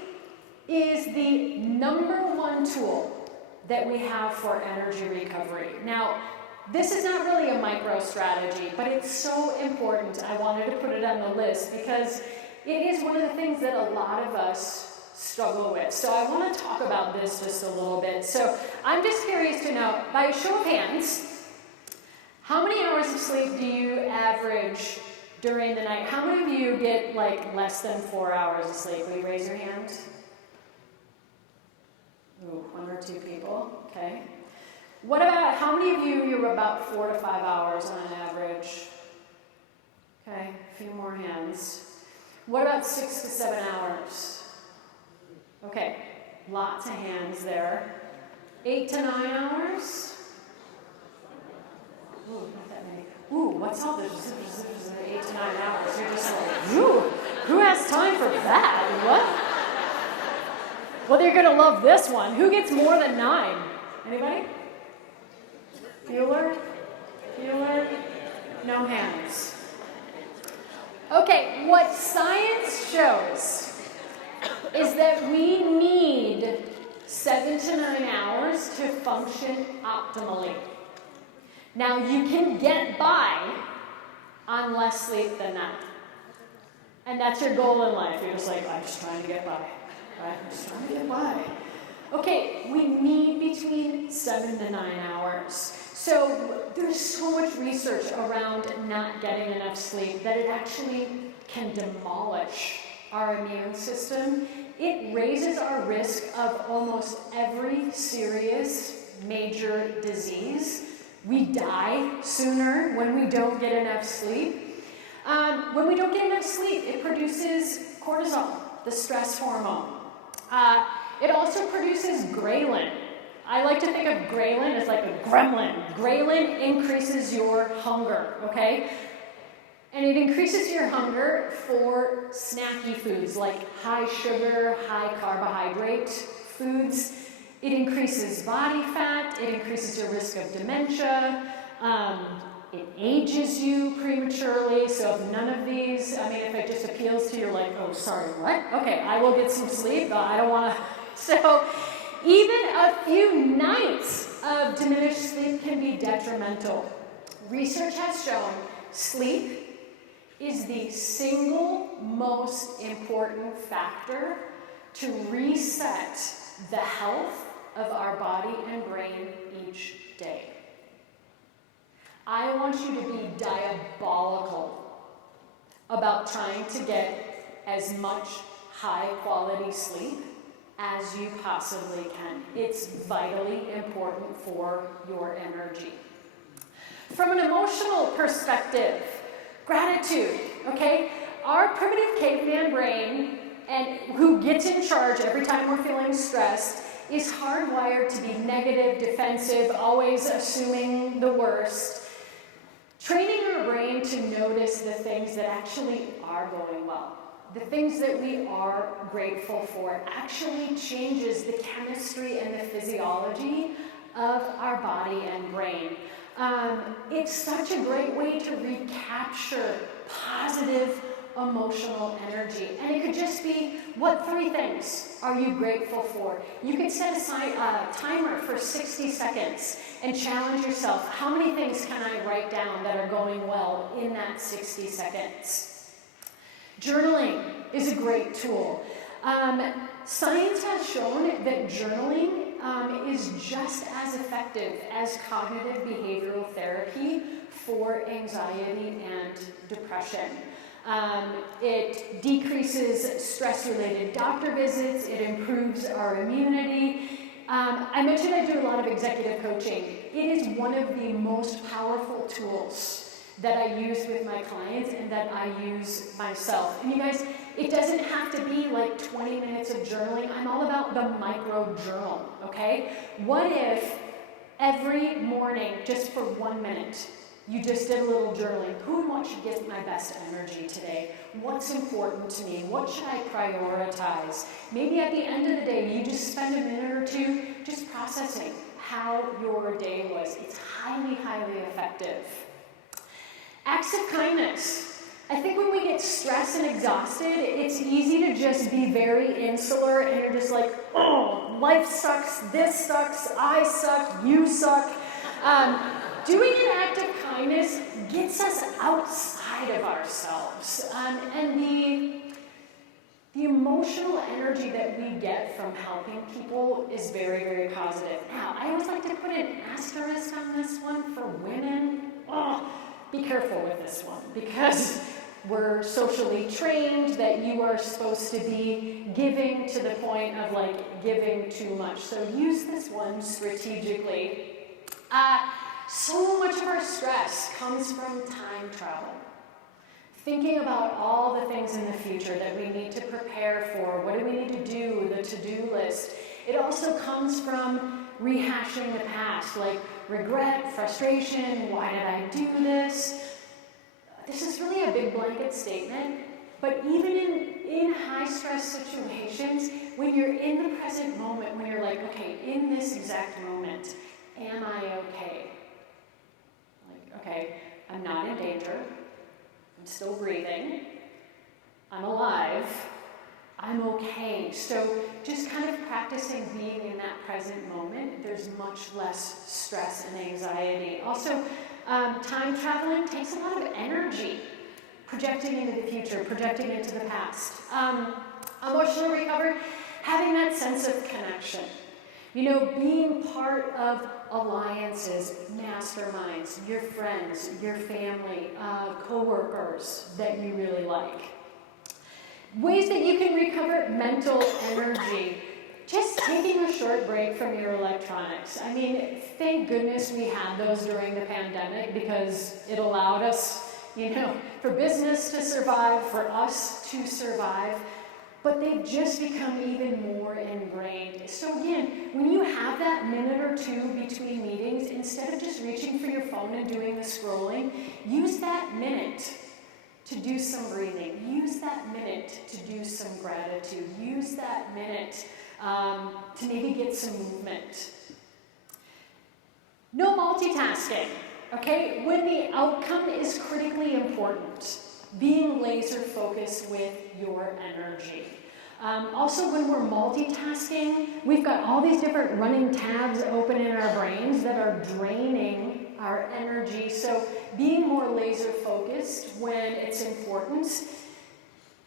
is the number one tool that we have for energy recovery. Now, this is not really a micro strategy, but it's so important. I wanted to put it on the list because it is one of the things that a lot of us struggle with. So I want to talk about this just a little bit. So I'm just curious to know, by a show of hands, how many hours of sleep do you average during the night? How many of you get like less than 4 hours of sleep? Will you raise your hand? Ooh, 1 or 2 people, okay. What about, how many of you, you're about 4 to 5 hours on average? Okay, a few more hands. What about 6 to 7 hours? Okay, lots of hands there. 8 to 9 hours? Ooh, not that many. Ooh, what's all this? 8 to 9 hours. You're just like, ooh, who has time for that? What? Well, they're gonna love this one. Who gets more than 9? Anybody? Bueller? Bueller? No hands. Okay, what science shows is that we need 7 to 9 hours to function optimally. Now, you can get by on less sleep than that. And that's your goal in life. You're just like, I'm just trying to get by. Right? I'm just trying to get by. Okay, we need between 7 to 9 hours. So there's so much research around not getting enough sleep that it actually can demolish our immune system. It raises our risk of almost every serious major disease. We die sooner when we don't get enough sleep. When we don't get enough sleep, it produces cortisol, the stress hormone. It also produces ghrelin. I like to think of ghrelin as like a gremlin. Ghrelin increases your hunger, okay? And it increases your hunger for snacky foods like high sugar, high carbohydrate foods. It increases body fat. It increases your risk of dementia. It ages you prematurely. So if none of these, I mean, if it just appeals to you, you're like, oh, sorry, what? Okay, I will get some sleep. I don't want to. So even a few nights of diminished sleep can be detrimental. Research has shown sleep is the single most important factor to reset the health of our body and brain each day. I want you to be diabolical about trying to get as much high-quality sleep as you possibly can. It's vitally important for your energy. From an emotional perspective, gratitude, okay? Our primitive caveman brain, and who gets in charge every time we're feeling stressed, is hardwired to be negative, defensive, always assuming the worst. Training our brain to notice the things that actually are going well, the things that we are grateful for, actually changes the chemistry and the physiology of our body and brain. It's such a great way to recapture positive emotional energy. And it could just be, what 3 things are you grateful for? You could set aside a timer for 60 seconds and challenge yourself. How many things can I write down that are going well in that 60 seconds? Journaling is a great tool. Science has shown that journaling is just as effective as cognitive behavioral therapy for anxiety and depression. It decreases stress-related doctor visits. It improves our immunity. I mentioned I do a lot of executive coaching. It is one of the most powerful tools that I use with my clients and that I use myself. And you guys, it doesn't have to be like 20 minutes of journaling. I'm all about the micro journal, okay? What if every morning, just for 1 minute, you just did a little journaling? Who and what should get my best energy today? What's important to me? What should I prioritize? Maybe at the end of the day, you just spend a minute or 2 just processing how your day was. It's highly, highly effective. Acts of kindness. I think when we get stressed and exhausted, it's easy to just be very insular and you're just like, oh, life sucks, this sucks, I suck, you suck. Doing an act of kindness gets us outside of ourselves. And the emotional energy that we get from helping people is very, very positive. Now, I always like to put an asterisk on this one for women. Oh, be careful with this one, because we're socially trained that you are supposed to be giving to the point of like giving too much. So use this one strategically. So much of our stress comes from time travel. Thinking about all the things in the future that we need to prepare for, what do we need to do, the to-do list. It also comes from rehashing the past, like regret, frustration, why did I do this? This is really a big blanket statement, but even in high-stress situations, when you're in the present moment, when you're like, okay, in this exact moment, am I okay? Like, okay, I'm not in danger. I'm still breathing. I'm alive. I'm okay. So just kind of practicing being in that present moment, there's much less stress and anxiety. Also, time traveling takes a lot of energy, projecting into the future, projecting into the past. Emotionally recovered, having that sense of connection. You know, being part of alliances, masterminds, your friends, your family, coworkers that you really like. Ways that you can recover mental energy. Just taking a short break from your electronics. I mean, thank goodness we had those during the pandemic because it allowed us, you know, for business to survive, for us to survive. But they've just become even more ingrained. So again, when you have that minute or two between meetings, instead of just reaching for your phone and doing the scrolling, use that minute to do some breathing. Use that minute to do some gratitude. Use that minute to maybe get some movement. No multitasking, okay? When the outcome is critically important, being laser focused with your energy. Also, when we're multitasking, we've got all these different running tabs open in our brains that are draining our energy. So being more laser focused when it's important.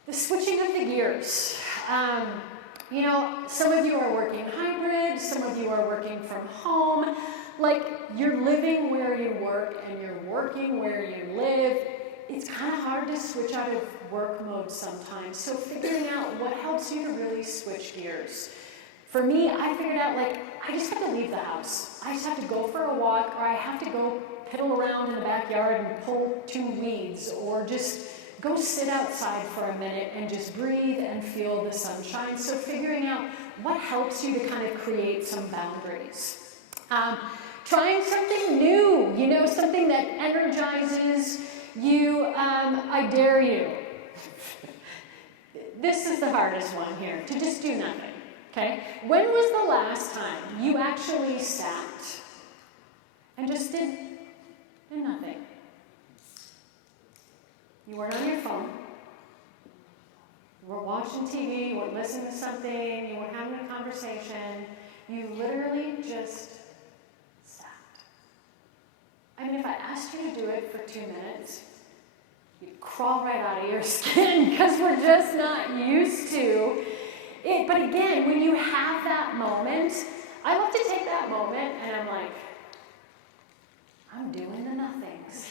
The switching of the gears. You know, some of you are working hybrid, some of you are working from home. Like, you're living where you work and you're working where you live. It's kind of hard to switch out of work mode sometimes. So figuring out what helps you to really switch gears. For me, I figured out, like, I just have to leave the house. I just have to go for a walk, or I have to go piddle around in the backyard and pull 2 weeds, or just go sit outside for a minute and just breathe and feel the sunshine. So figuring out what helps you to kind of create some boundaries. Trying something new, you know, something that energizes you. I dare you. This is the hardest one here, to just do nothing, okay? When was the last time you actually sat and just did nothing? You weren't on your phone. You weren't watching TV, you weren't listening to something, you weren't having a conversation. You literally just sat. I mean, if I asked you to do it for 2 minutes, you'd crawl right out of your skin because we're just not used to it. But again, when you have that moment, I love to take that moment and I'm like, I'm doing the nothings.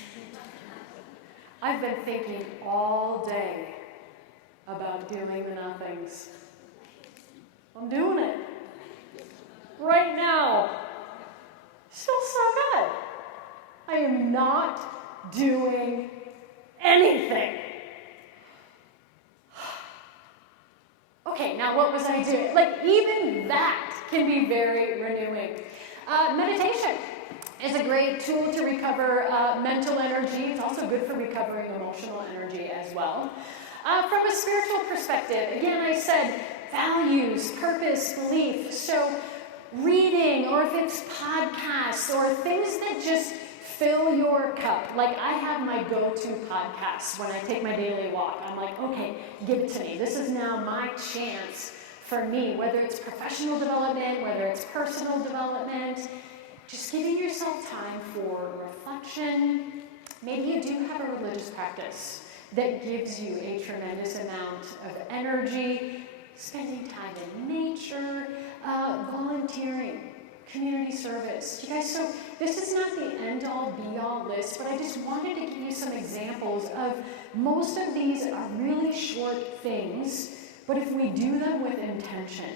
I've been thinking all day about doing the nothings. I'm doing it right now. Feels so good. I am not doing anything. Okay, now what was I doing? Like, even that can be very renewing. Meditation is a great tool to recover mental energy. It's also good for recovering emotional energy as well. From a spiritual perspective, again, I said values, purpose, belief. So reading, or if it's podcasts, or things that just Fill your cup. Like, I have my go-to podcast when I take my daily walk. I'm like, okay, give it to me. This is now my chance for me, whether it's professional development, whether it's personal development, just giving yourself time for reflection. Maybe you do have a religious practice that gives you a tremendous amount of energy, spending time in nature, volunteering, community service. You guys, so this is not the end-all, be-all list, but I just wanted to give you some examples of most of these are really short things, but if we do them with intention,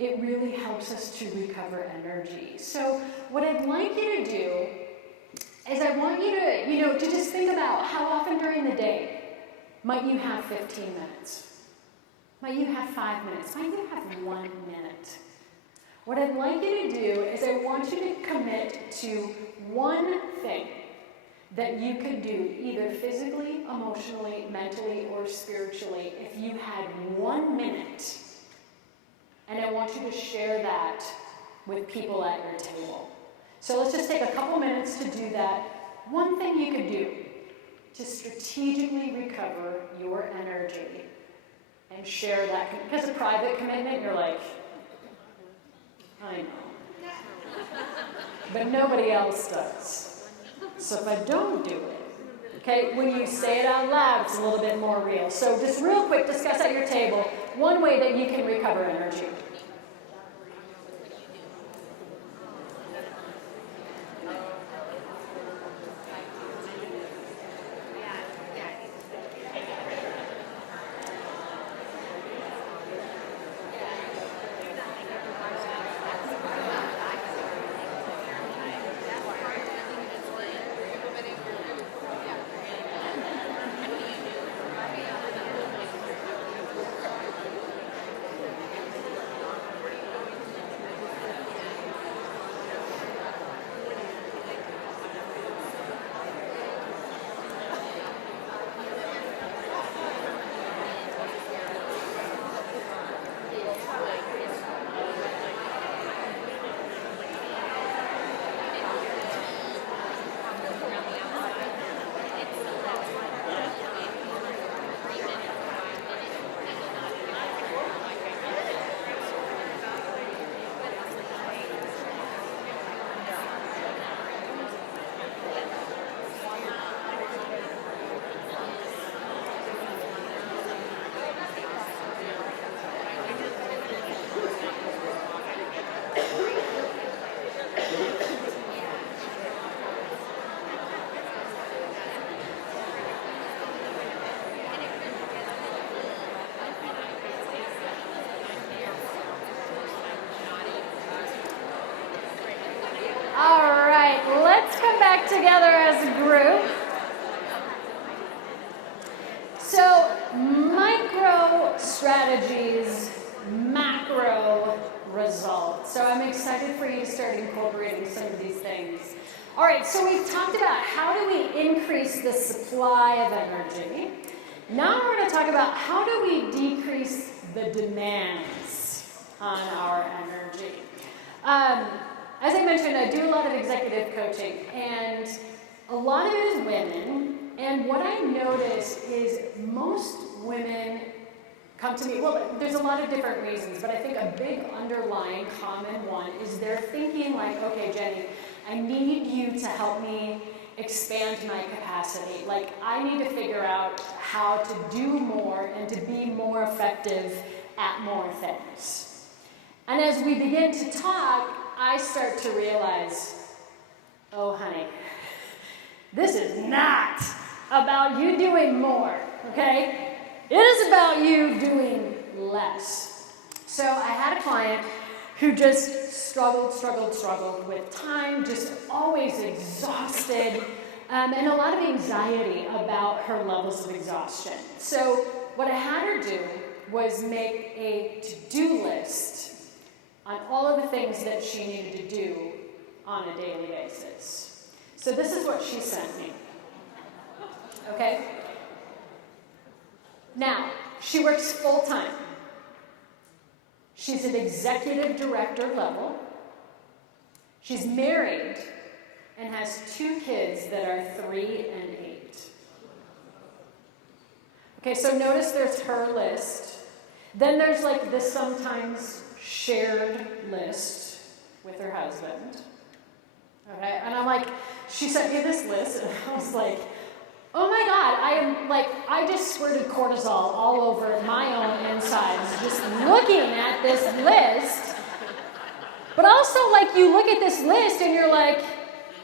it really helps us to recover energy. So what I'd like you to do is I want you to, to just think about how often during the day might you have 15 minutes? Might you have 5 minutes? Might you have 1 minute? What I'd like you to do is I want you to commit to one thing that you could do either physically, emotionally, mentally, or spiritually if you had 1 minute. And I want you to share that with people at your table. So let's just take a couple minutes to do that. One thing you could do to strategically recover your energy and share that. Because of private commitment, you're like, I know. But nobody else does. So if I don't do it, okay, when you say it out loud, it's a little bit more real. So just real quick, discuss at your table one way that you can recover energy. Back together as a group. So, micro strategies, macro results. So I'm excited for you to start incorporating some of these things. All right, so we've talked about how do we increase the supply of energy. Now we're going to talk about how do we decrease the demands on our energy. As I mentioned, I do a lot of executive coaching, and a lot of it is women, and what I notice is most women come to me, well, there's a lot of different reasons, but I think a big underlying common one is they're thinking like, okay, Jenny, I need you to help me expand my capacity. Like, I need to figure out how to do more and to be more effective at more things. And as we begin to talk, I start to realize, oh honey, this is not about you doing more, okay? It is about you doing less. So I had a client who just struggled with time, just always exhausted, and a lot of anxiety about her levels of exhaustion. So what I had her do was make a to-do list on all of the things that she needed to do on a daily basis. So this is what she sent me. Okay? Now, she works full-time. She's at executive director level. She's married, and has 2 kids that are 3 and 8. Okay, so notice there's her list. Then there's like this sometimes shared list with her husband. Okay, and I'm like, she sent me this list, and I was like, oh my God, I just squirted cortisol all over my own insides just looking at this list. But also, like, you look at this list and you're like,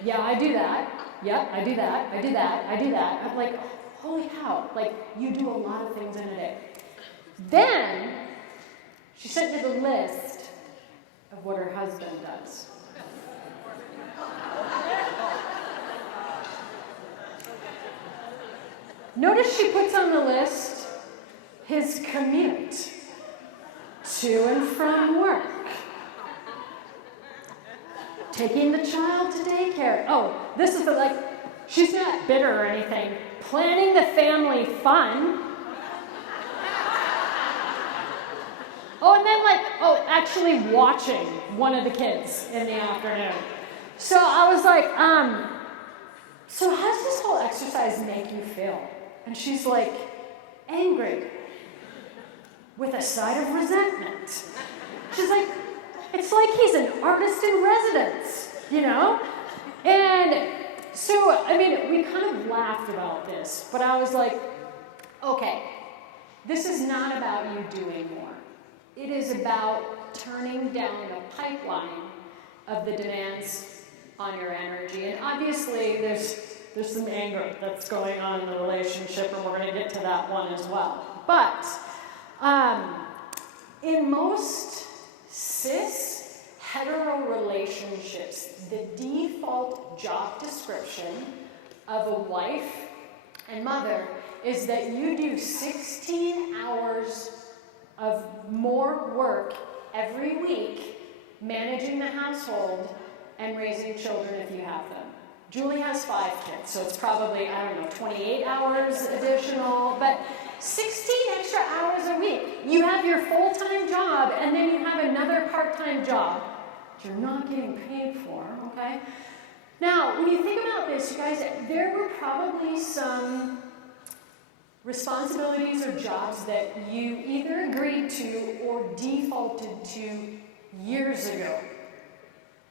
yeah, I do that. Yep, I do that. I do that. I do that. I'm like, holy cow, like, you do a lot of things in a day. Then, she sent me the list of what her husband does. Notice she puts on the list his commute to and from work, taking the child to daycare. Oh, this is she's not bitter or anything. Planning the family fun. Oh, and then actually watching one of the kids in the afternoon. So I was like, so how does this whole exercise make you feel? And she's like, angry, with a side of resentment. She's like, it's like he's an artist in residence, you know? And so, I mean, we kind of laughed about this, but I was like, okay, this is not about you doing more. It is about turning down the pipeline of the demands on your energy. And obviously, there's some anger that's going on in the relationship, and we're going to get to that one as well. But in most cis hetero relationships, the default job description of a wife and mother is that you do 16 hours of more work every week managing the household and raising children if you have them. Julie has 5 kids, so it's probably, 28 hours additional, but 16 extra hours a week. You have your full-time job, and then you have another part-time job that you're not getting paid for, okay? Now, when you think about this, you guys, there were probably some responsibilities or jobs that you either agreed to or defaulted to years ago,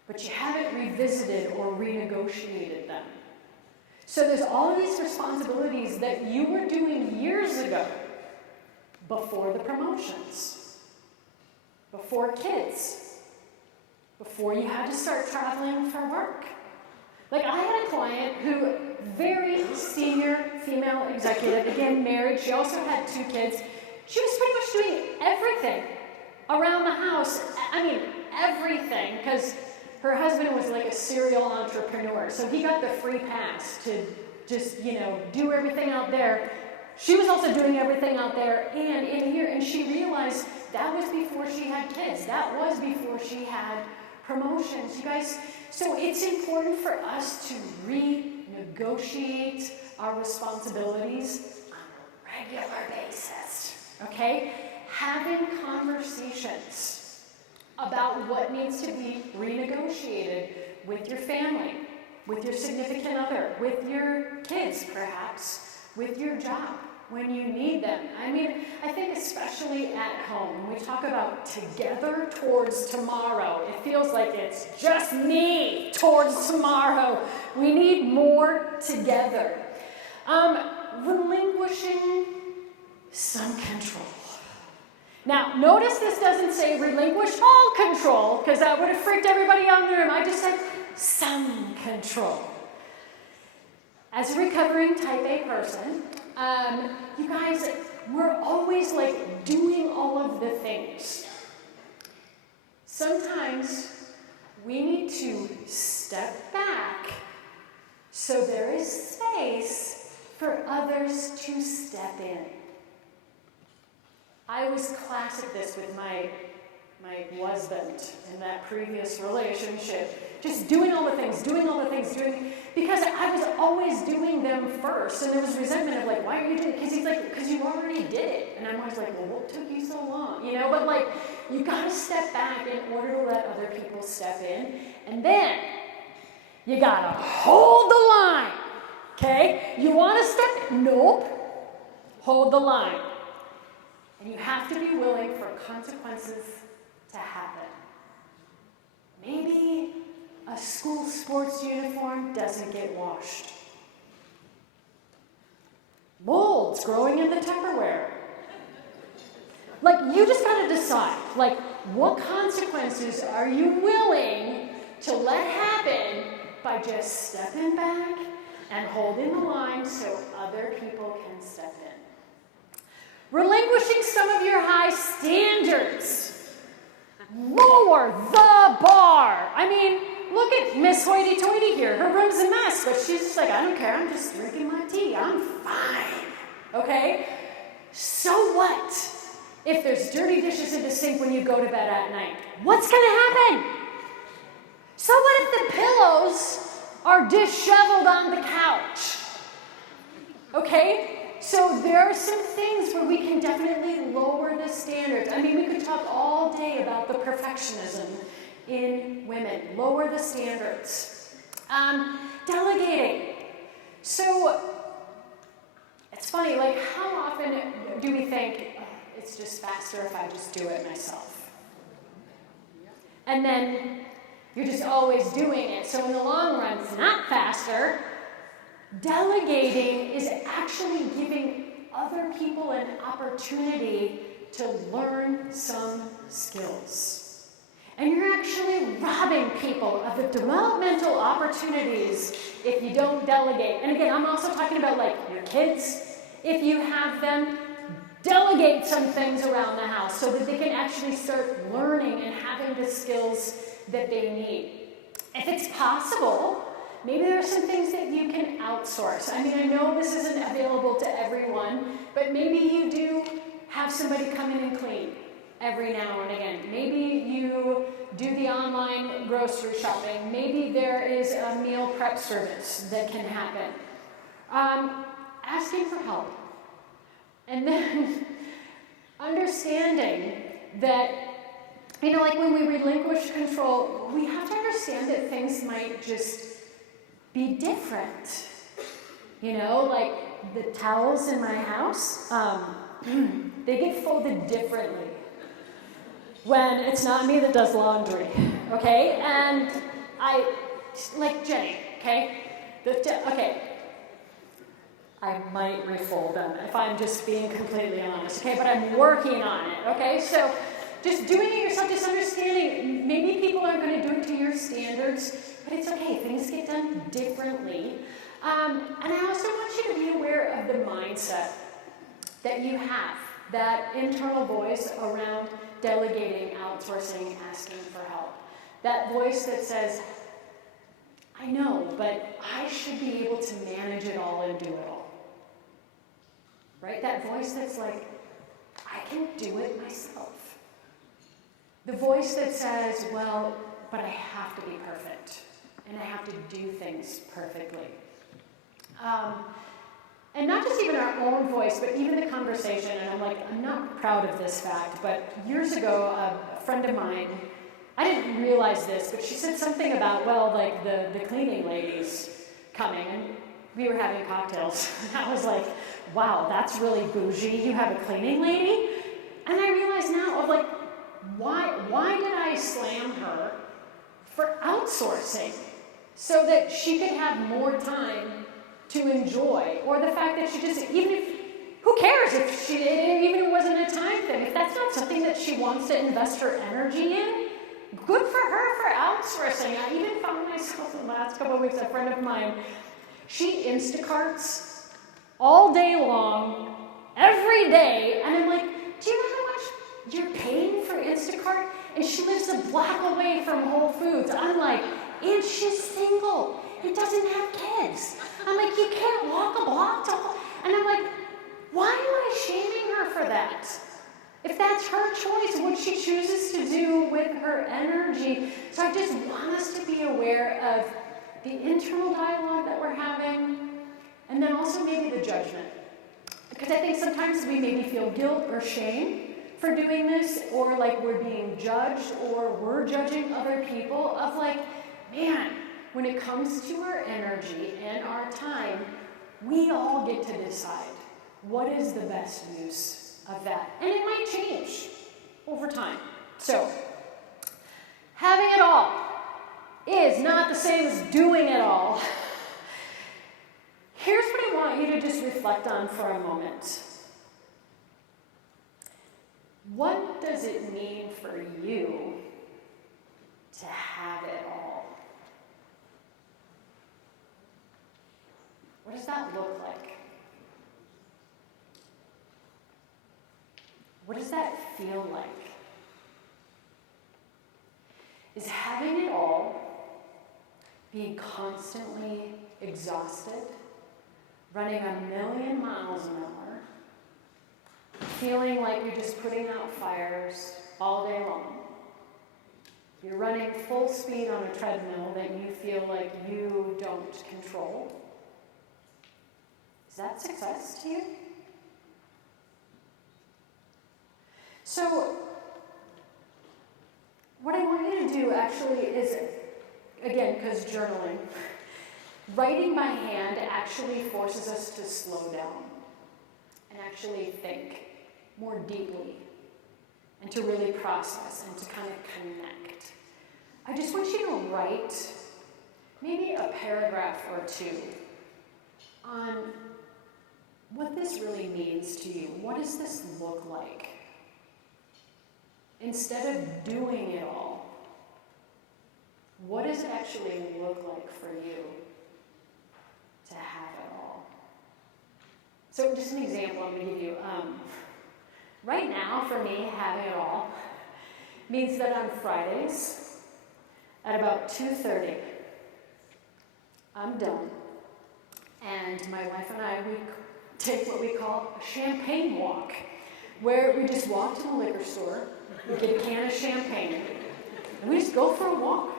but you haven't revisited or renegotiated them. So there's all of these responsibilities that you were doing years ago, before the promotions, before kids, before you had to start traveling for work. Like, I had a client who, very senior female executive, again married, she also had 2 kids. She was pretty much doing everything around the house. I mean, everything, because her husband was like a serial entrepreneur, so he got the free pass to just, do everything out there. She was also doing everything out there and in here, and she realized that was before she had kids. That was before she had promotions, you guys. So it's important for us to renegotiate our responsibilities on a regular basis, okay? Having conversations about what needs to be renegotiated with your family, with your significant other, with your kids, perhaps, with your job, when you need them. I mean, I think especially at home, when we talk about together towards tomorrow, it feels like it's just me towards tomorrow. We need more together. Relinquishing some control. Now, notice this doesn't say relinquish all control, because that would have freaked everybody out in the room. I just said some control. As a recovering type A person, you guys, we're always doing all of the things. Sometimes we need to step back so there is space for others to step in. I was classic this with my husband in that previous relationship. Just doing all the things, because I was always doing them first, and there was resentment of why are you doing it? Because he's like, because you already did it. And I'm always like, well, what took you so long? But you gotta step back in order to let other people step in. And then You gotta hold the line, okay? You wanna step, nope, hold the line. And you have to be willing for consequences to happen. Maybe a school sports uniform doesn't get washed. Mold's growing in the Tupperware. Like, you just gotta decide, like, what consequences are you willing to let happen by just stepping back and holding the line so other people can step in. Relinquishing some of your high standards. Lower the bar. I mean, look at Miss Hoity-Toity here. Her room's a mess, but she's just like, I don't care, I'm just drinking my tea. I'm fine. Okay? So what if there's dirty dishes in the sink when you go to bed at night? What's going to happen? So what if the pillows are disheveled on the couch? Okay? So there are some things where we can definitely lower the standards. I mean, we could talk all day about the perfectionism in women. Lower the standards. Delegating. So it's funny, like, how often do we think, oh, it's just faster if I just do it myself? And then you're just always doing it. So in the long run, it's not faster. Delegating is actually giving other people an opportunity to learn some skills. And you're actually robbing people of the developmental opportunities if you don't delegate. And again, I'm also talking about, like, your kids. If you have them delegate some things around the house so that they can actually start learning and having the skills that they need. If it's possible, maybe there are some things that you can outsource. I mean, I know this isn't available to everyone, but maybe you do have somebody come in and clean every now and again. Maybe you do the online grocery shopping. Maybe there is a meal prep service that can happen. Asking for help. And then understanding that, you know, like when we relinquish control, we have to understand that things might just be different. You know, like the towels in my house, they get folded differently when it's not me that does laundry, okay? And I, like Jenny, okay? Okay, I might refold them if I'm just being completely honest, okay? But I'm working on it, okay? So just doing it yourself, just understanding, maybe people aren't going to do it to your standards, but it's okay, things get done differently. And I also want you to be aware of the mindset that you have, that internal voice around delegating, outsourcing, asking for help. That voice that says, I know, but I should be able to manage it all and do it all. Right? That voice that's like, I can do it myself. The voice that says, well, but I have to be perfect, and I have to do things perfectly. And not just even our own voice, but even the conversation, and I'm not proud of this fact, but years ago, a friend of mine, I didn't realize this, but she said something about, well, like the cleaning ladies coming, and we were having cocktails, and I was like, wow, that's really bougie, you have a cleaning lady? And I realized now, of like, why did I slam her for outsourcing so that she could have more time to enjoy, or the fact that she just, even if, who cares if she, even if it wasn't a time thing, if that's not something that she wants to invest her energy in, good for her for outsourcing. I even found myself in the last couple of weeks, a friend of mine, she Instacarts all day long, every day, and I'm like, do you know how much you're paying for Instacart? And she lives a block away from Whole Foods. I'm like, and she's single and doesn't have kids. I'm like, you can't walk a block to Whole. And I'm like, why am I shaming her for that? If that's her choice, what she chooses to do with her energy. So I just want us to be aware of the internal dialogue that we're having, and then also maybe the judgment. Because I think sometimes we maybe feel guilt or shame for doing this, or like we're being judged, or we're judging other people of like, man, when it comes to our energy and our time, we all get to decide what is the best use of that. And it might change over time. So, having it all is not the same as doing it all. Here's what I want you to just reflect on for a moment. What does it mean for you to have it all? What does that look like? What does that feel like? Is having it all being constantly exhausted, running a million miles an hour, feeling like you're just putting out fires all day long? You're running full speed on a treadmill that you feel like you don't control. Is that success to you? So, what I want you to do actually is, again, because journaling, writing by hand actually forces us to slow down and actually think more deeply and to really process and to kind of connect. I just want you to write maybe a paragraph or two on what this really means to you. What does this look like? Instead of doing it all, what does it actually look like for you to have it all? So just an example I'm going to give you. Right now, for me, having it all means that on Fridays at about 2:30, I'm done. And my wife and I, we take what we call a champagne walk, where we just walk to the liquor store, we get a can of champagne, and we just go for a walk.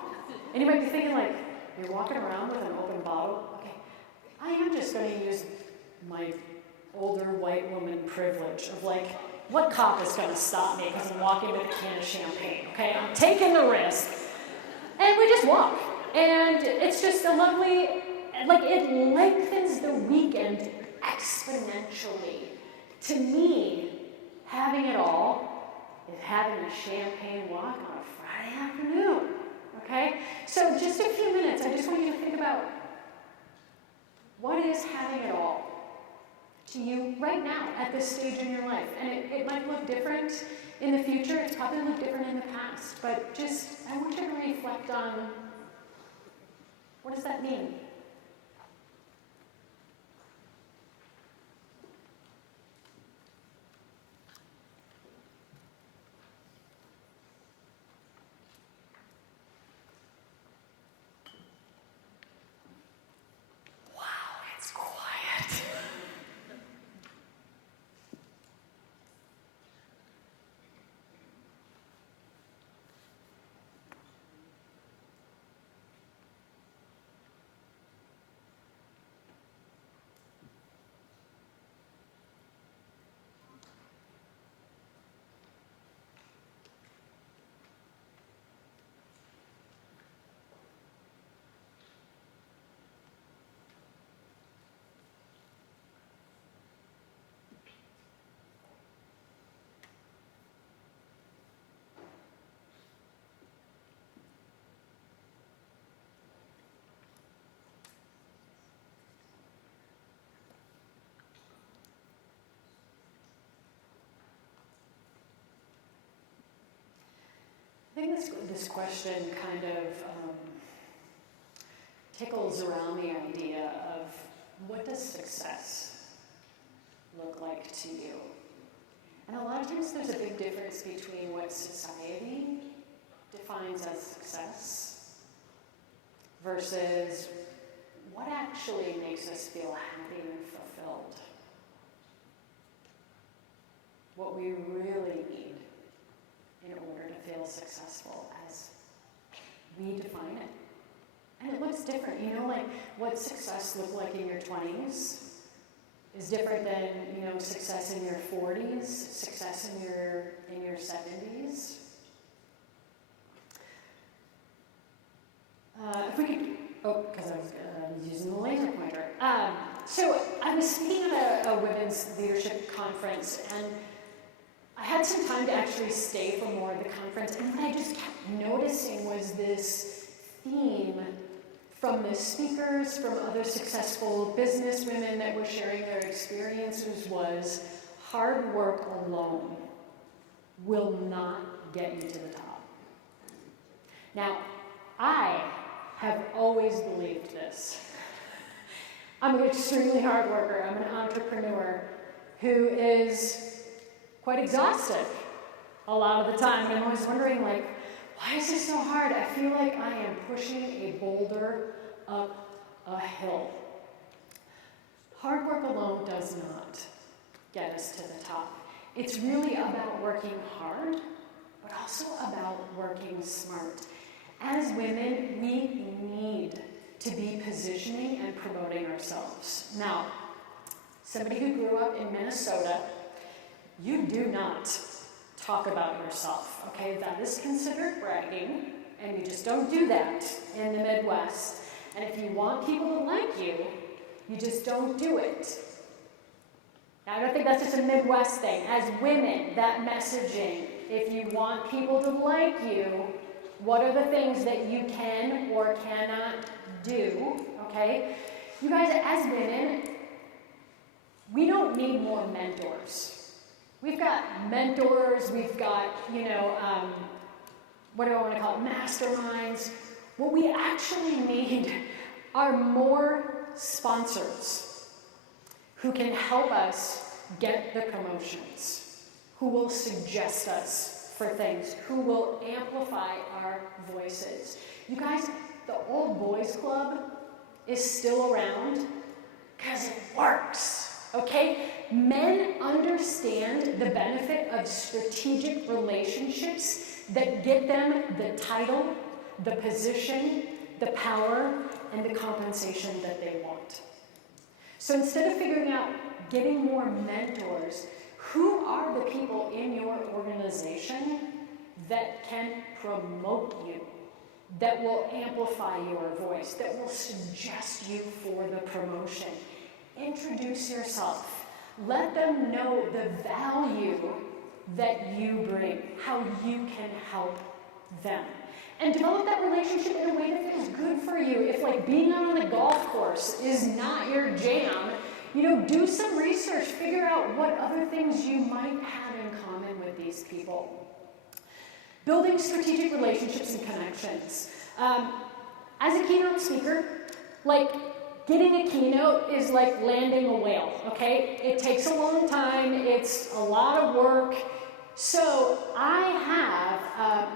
And you might be thinking, like, you're walking around with an open bottle? Okay, I am just going to use my older white woman privilege of, like, what cop is going to stop me because I'm walking with a can of champagne, okay? I'm taking the risk. And we just walk. And it's just a lovely, like, it lengthens the weekend exponentially. To me, having it all is having a champagne walk on a Friday afternoon, okay? So just a few minutes, I just want you to think about what is having it all to you right now at this stage in your life. And it might look different in the future. It's probably looked different in the past. But just, I want you to reflect on, what does that mean? Wow, it's quiet. I think this question kind of tickles around the idea of what does success look like to you? And a lot of times there's a big difference between what society defines as success versus what actually makes us feel happy and fulfilled. What we really need in order to feel successful as we define it. And it looks different. You know, like what success looked like in your 20s is different than, you know, success in your 40s, success in your 70s. If we could Oh, because I was using the laser pointer. So I was speaking at a women's leadership conference, and I had some time to actually stay for more of the conference, and what I just kept noticing was this theme from the speakers, from other successful business women that were sharing their experiences was hard work alone will not get you to the top. Now, I have always believed this. I'm an extremely hard worker. I'm an entrepreneur who is quite exhausted a lot of the time. And I'm always wondering, like, why is this so hard? I feel like I am pushing a boulder up a hill. Hard work alone does not get us to the top. It's really about working hard, but also about working smart. As women, we need to be positioning and promoting ourselves. Now, somebody who grew up in Minnesota, you do not talk about yourself, okay? That is considered bragging, and you just don't do that in the Midwest. And if you want people to like you, you just don't do it. Now, I don't think that's just a Midwest thing. As women, that messaging, if you want people to like you, what are the things that you can or cannot do, okay? You guys, as women, we don't need more mentors. We've got mentors, we've got, what do I want to call it, masterminds. What we actually need are more sponsors who can help us get the promotions, who will suggest us for things, who will amplify our voices. You guys, the old boys club is still around because it works, okay? Men understand the benefit of strategic relationships that get them the title, the position, the power, and the compensation that they want. So instead of figuring out getting more mentors, who are the people in your organization that can promote you, that will amplify your voice, that will suggest you for the promotion? Introduce yourself. Let them know the value that you bring, how you can help them. And develop that relationship in a way that feels good for you. If like being out on the golf course is not your jam, do some research, figure out what other things you might have in common with these people. Building strategic relationships and connections. As a keynote speaker, getting a keynote is like landing a whale, okay? It takes a long time, it's a lot of work. So I have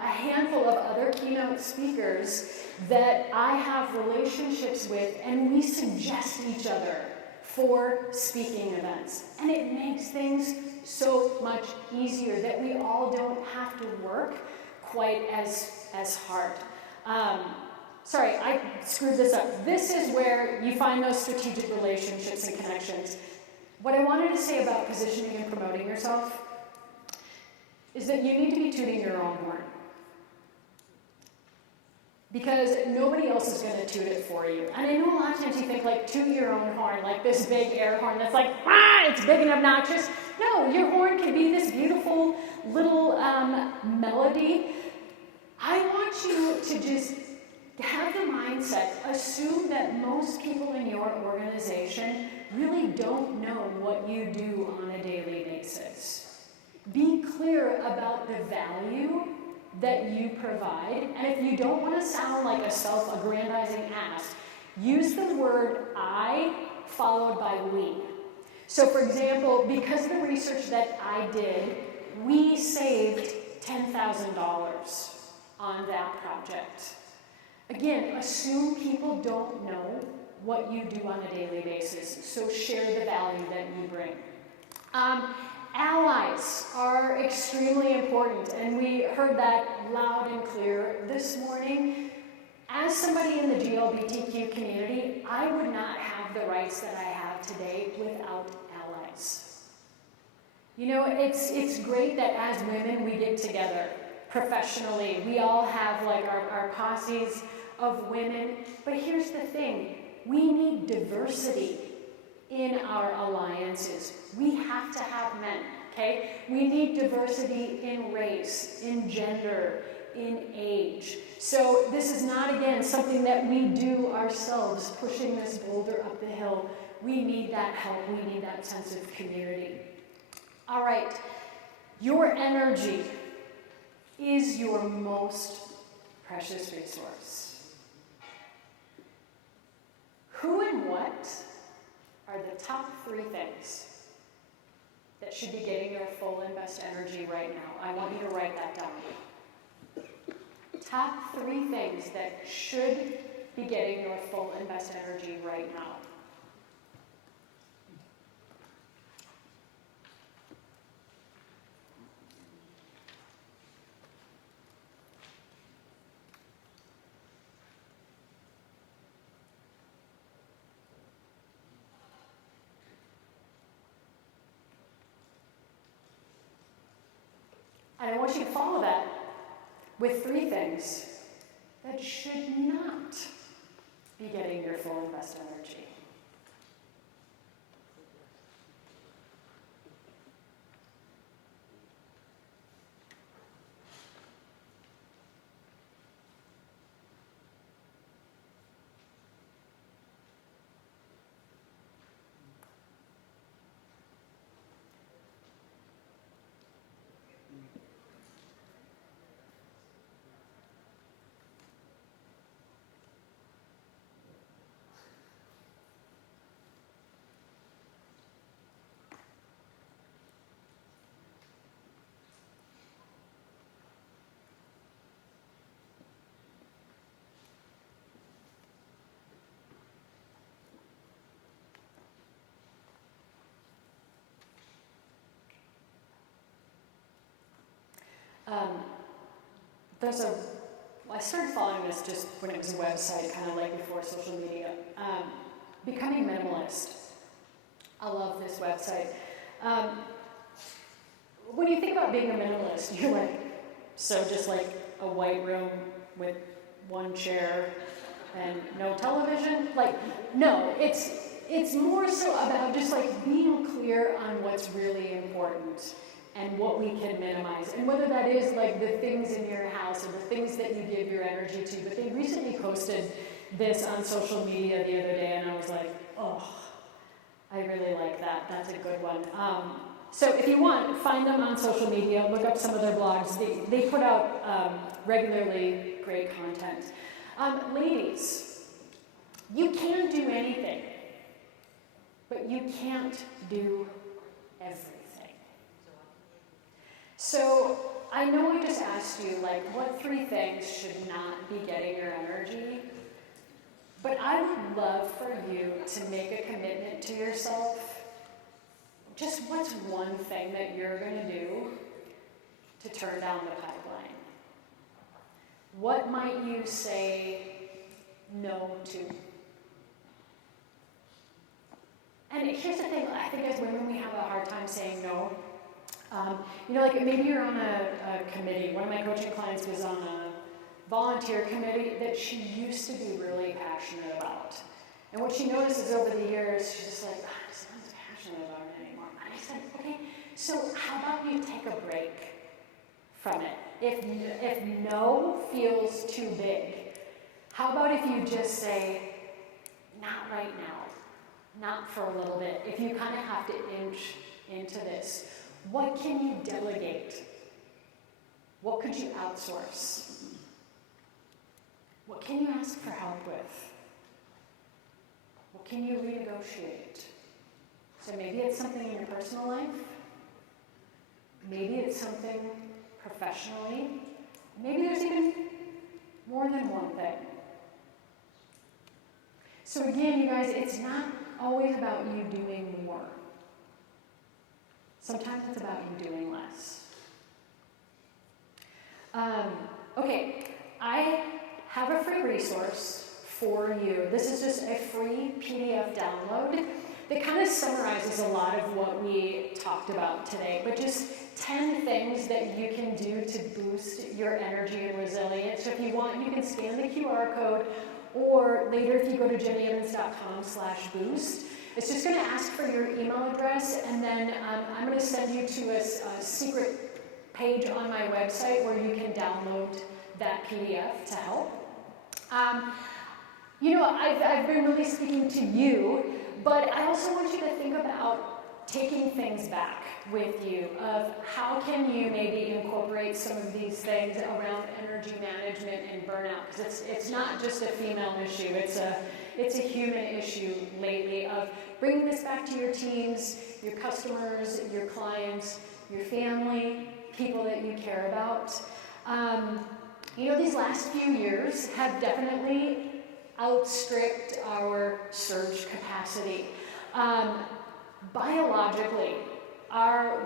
a handful of other keynote speakers that I have relationships with, and we suggest each other for speaking events. And it makes things so much easier that we all don't have to work quite as hard. Sorry, I screwed this up. This is where you find those strategic relationships and connections. What I wanted to say about positioning and promoting yourself is that you need to be tooting your own horn. Because nobody else is going to toot it for you. And I know a lot of times you think toot your own horn, like this big air horn that's it's big and obnoxious. No, your horn can be this beautiful little melody. I want you to just have the mindset, assume that most people in your organization really don't know what you do on a daily basis. Be clear about the value that you provide, and if you don't want to sound like a self-aggrandizing ass, use the word I followed by we. So for example, because of the research that I did, we saved $10,000 on that project. Again, assume people don't know what you do on a daily basis, so share the value that you bring. Allies are extremely important, and we heard that loud and clear this morning. As somebody in the GLBTQ community, I would not have the rights that I have today without allies. It's great that as women we get together professionally. We all have our posses of women. But here's the thing, we need diversity in our alliances. We have to have men, okay? We need diversity in race, in gender, in age. So this is not, again, something that we do ourselves, pushing this boulder up the hill. We need that help. We need that sense of community. All right, your energy is your most precious resource. Who and what are the top 3 things that should be getting your full and best energy right now? I want you to write that down. Top 3 things that should be getting your full and best energy right now. And I want you to follow that with 3 things that should not be getting your full and best energy. I started following this just when it was a website, kind of like before social media. Becoming Minimalist. I love this website. When you think about being a minimalist, you're like, so just like a white room with 1 chair and no television? Like, no, it's more so about just like being clear on what's really important and what we can minimize. And whether that is like the things in your house or the things that you give your energy to. But they recently posted this on social media the other day and I was like, oh, I really like that. That's a good one. So if you want, find them on social media, look up some of their blogs. They put out regularly great content. Ladies, you can do anything, but you can't do everything. So I know I just asked you, like, what 3 things should not be getting your energy? But I would love for you to make a commitment to yourself. Just what's one thing that you're going to do to turn down the pipeline? What might you say no to? And here's the thing, I think as women we have a hard time saying no. Like maybe you're on a committee. One of my coaching clients was on a volunteer committee that she used to be really passionate about. And what she notices over the years, she's just like, I'm just not as passionate about it anymore. And I said, okay, so how about you take a break from it? If no feels too big, how about if you just say, not right now, not for a little bit. If you kind of have to inch into this, what can you delegate? What could you outsource? What can you ask for help with? What can you renegotiate? So maybe it's something in your personal life. Maybe it's something professionally. Maybe there's even more than one thing. So again, you guys, it's not always about you doing more. Sometimes it's about you doing less. Okay, I have a free resource for you. This is just a free PDF download. that kind of summarizes a lot of what we talked about today, but just 10 things that you can do to boost your energy and resilience. So if you want, you can scan the QR code, or later if you go to jennyevans.com/boost, it's just going to ask for your email address, and then I'm going to send you to a secret page on my website where you can download that PDF to help. I've been really speaking to you, but I also want you to think about taking things back with you of how can you maybe incorporate some of these things around energy management and burnout, because it's not just a female issue, it's a human issue lately of bringing this back to your teams, your customers, your clients, your family, people that you care about. These last few years have definitely outstripped our surge capacity. Biologically,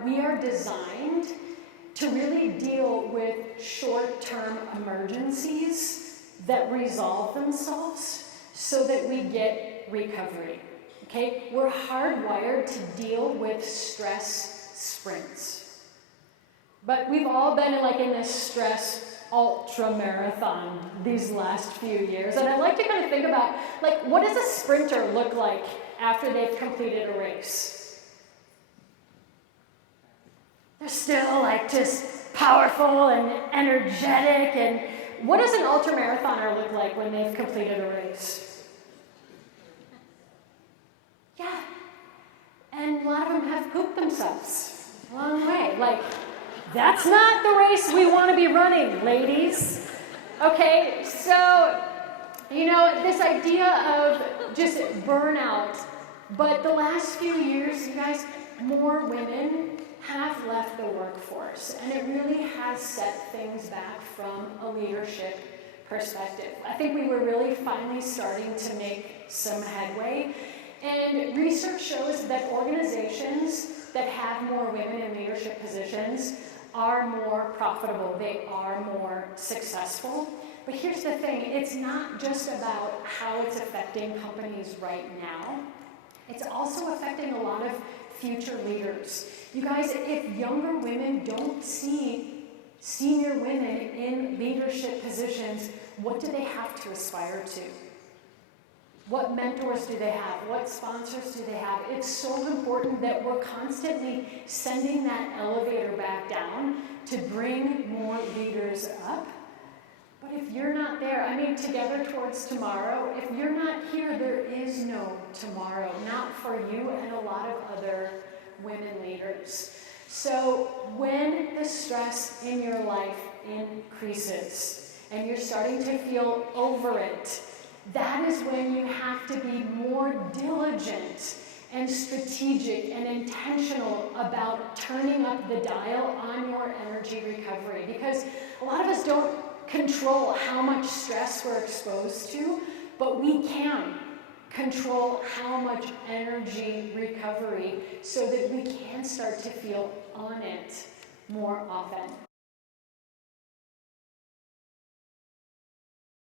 we are designed to really deal with short-term emergencies that resolve themselves so that we get recovery. Okay? We're hardwired to deal with stress sprints. But we've all been in this stress ultra marathon these last few years. And I like to kind of think about, what does a sprinter look like after they've completed a race? They're still just powerful and energetic. And what does an ultra marathoner look like when they've completed a race? Yeah. And a lot of them have pooped themselves along the way. That's not the race we want to be running, ladies. Okay, so, this idea of just burnout, but the last few years, you guys, more women have left the workforce, and it really has set things back from a leadership perspective. I think we were really finally starting to make some headway, and research shows that organizations that have more women in leadership positions are more profitable, they are more successful. But here's the thing, it's not just about how it's affecting companies right now, it's also affecting a lot of future leaders. You guys, if younger women don't see senior women in leadership positions, what do they have to aspire to? What mentors do they have? What sponsors do they have? It's so important that we're constantly sending that elevator back down to bring more leaders up. But if you're not there, together towards tomorrow, if you're not here, there is no tomorrow, not for you and a lot of other women leaders. So when the stress in your life increases and you're starting to feel over it, that is when you have to be more diligent and strategic and intentional about turning up the dial on your energy recovery. Because a lot of us don't control how much stress we're exposed to, but we can control how much energy recovery so that we can start to feel on it more often.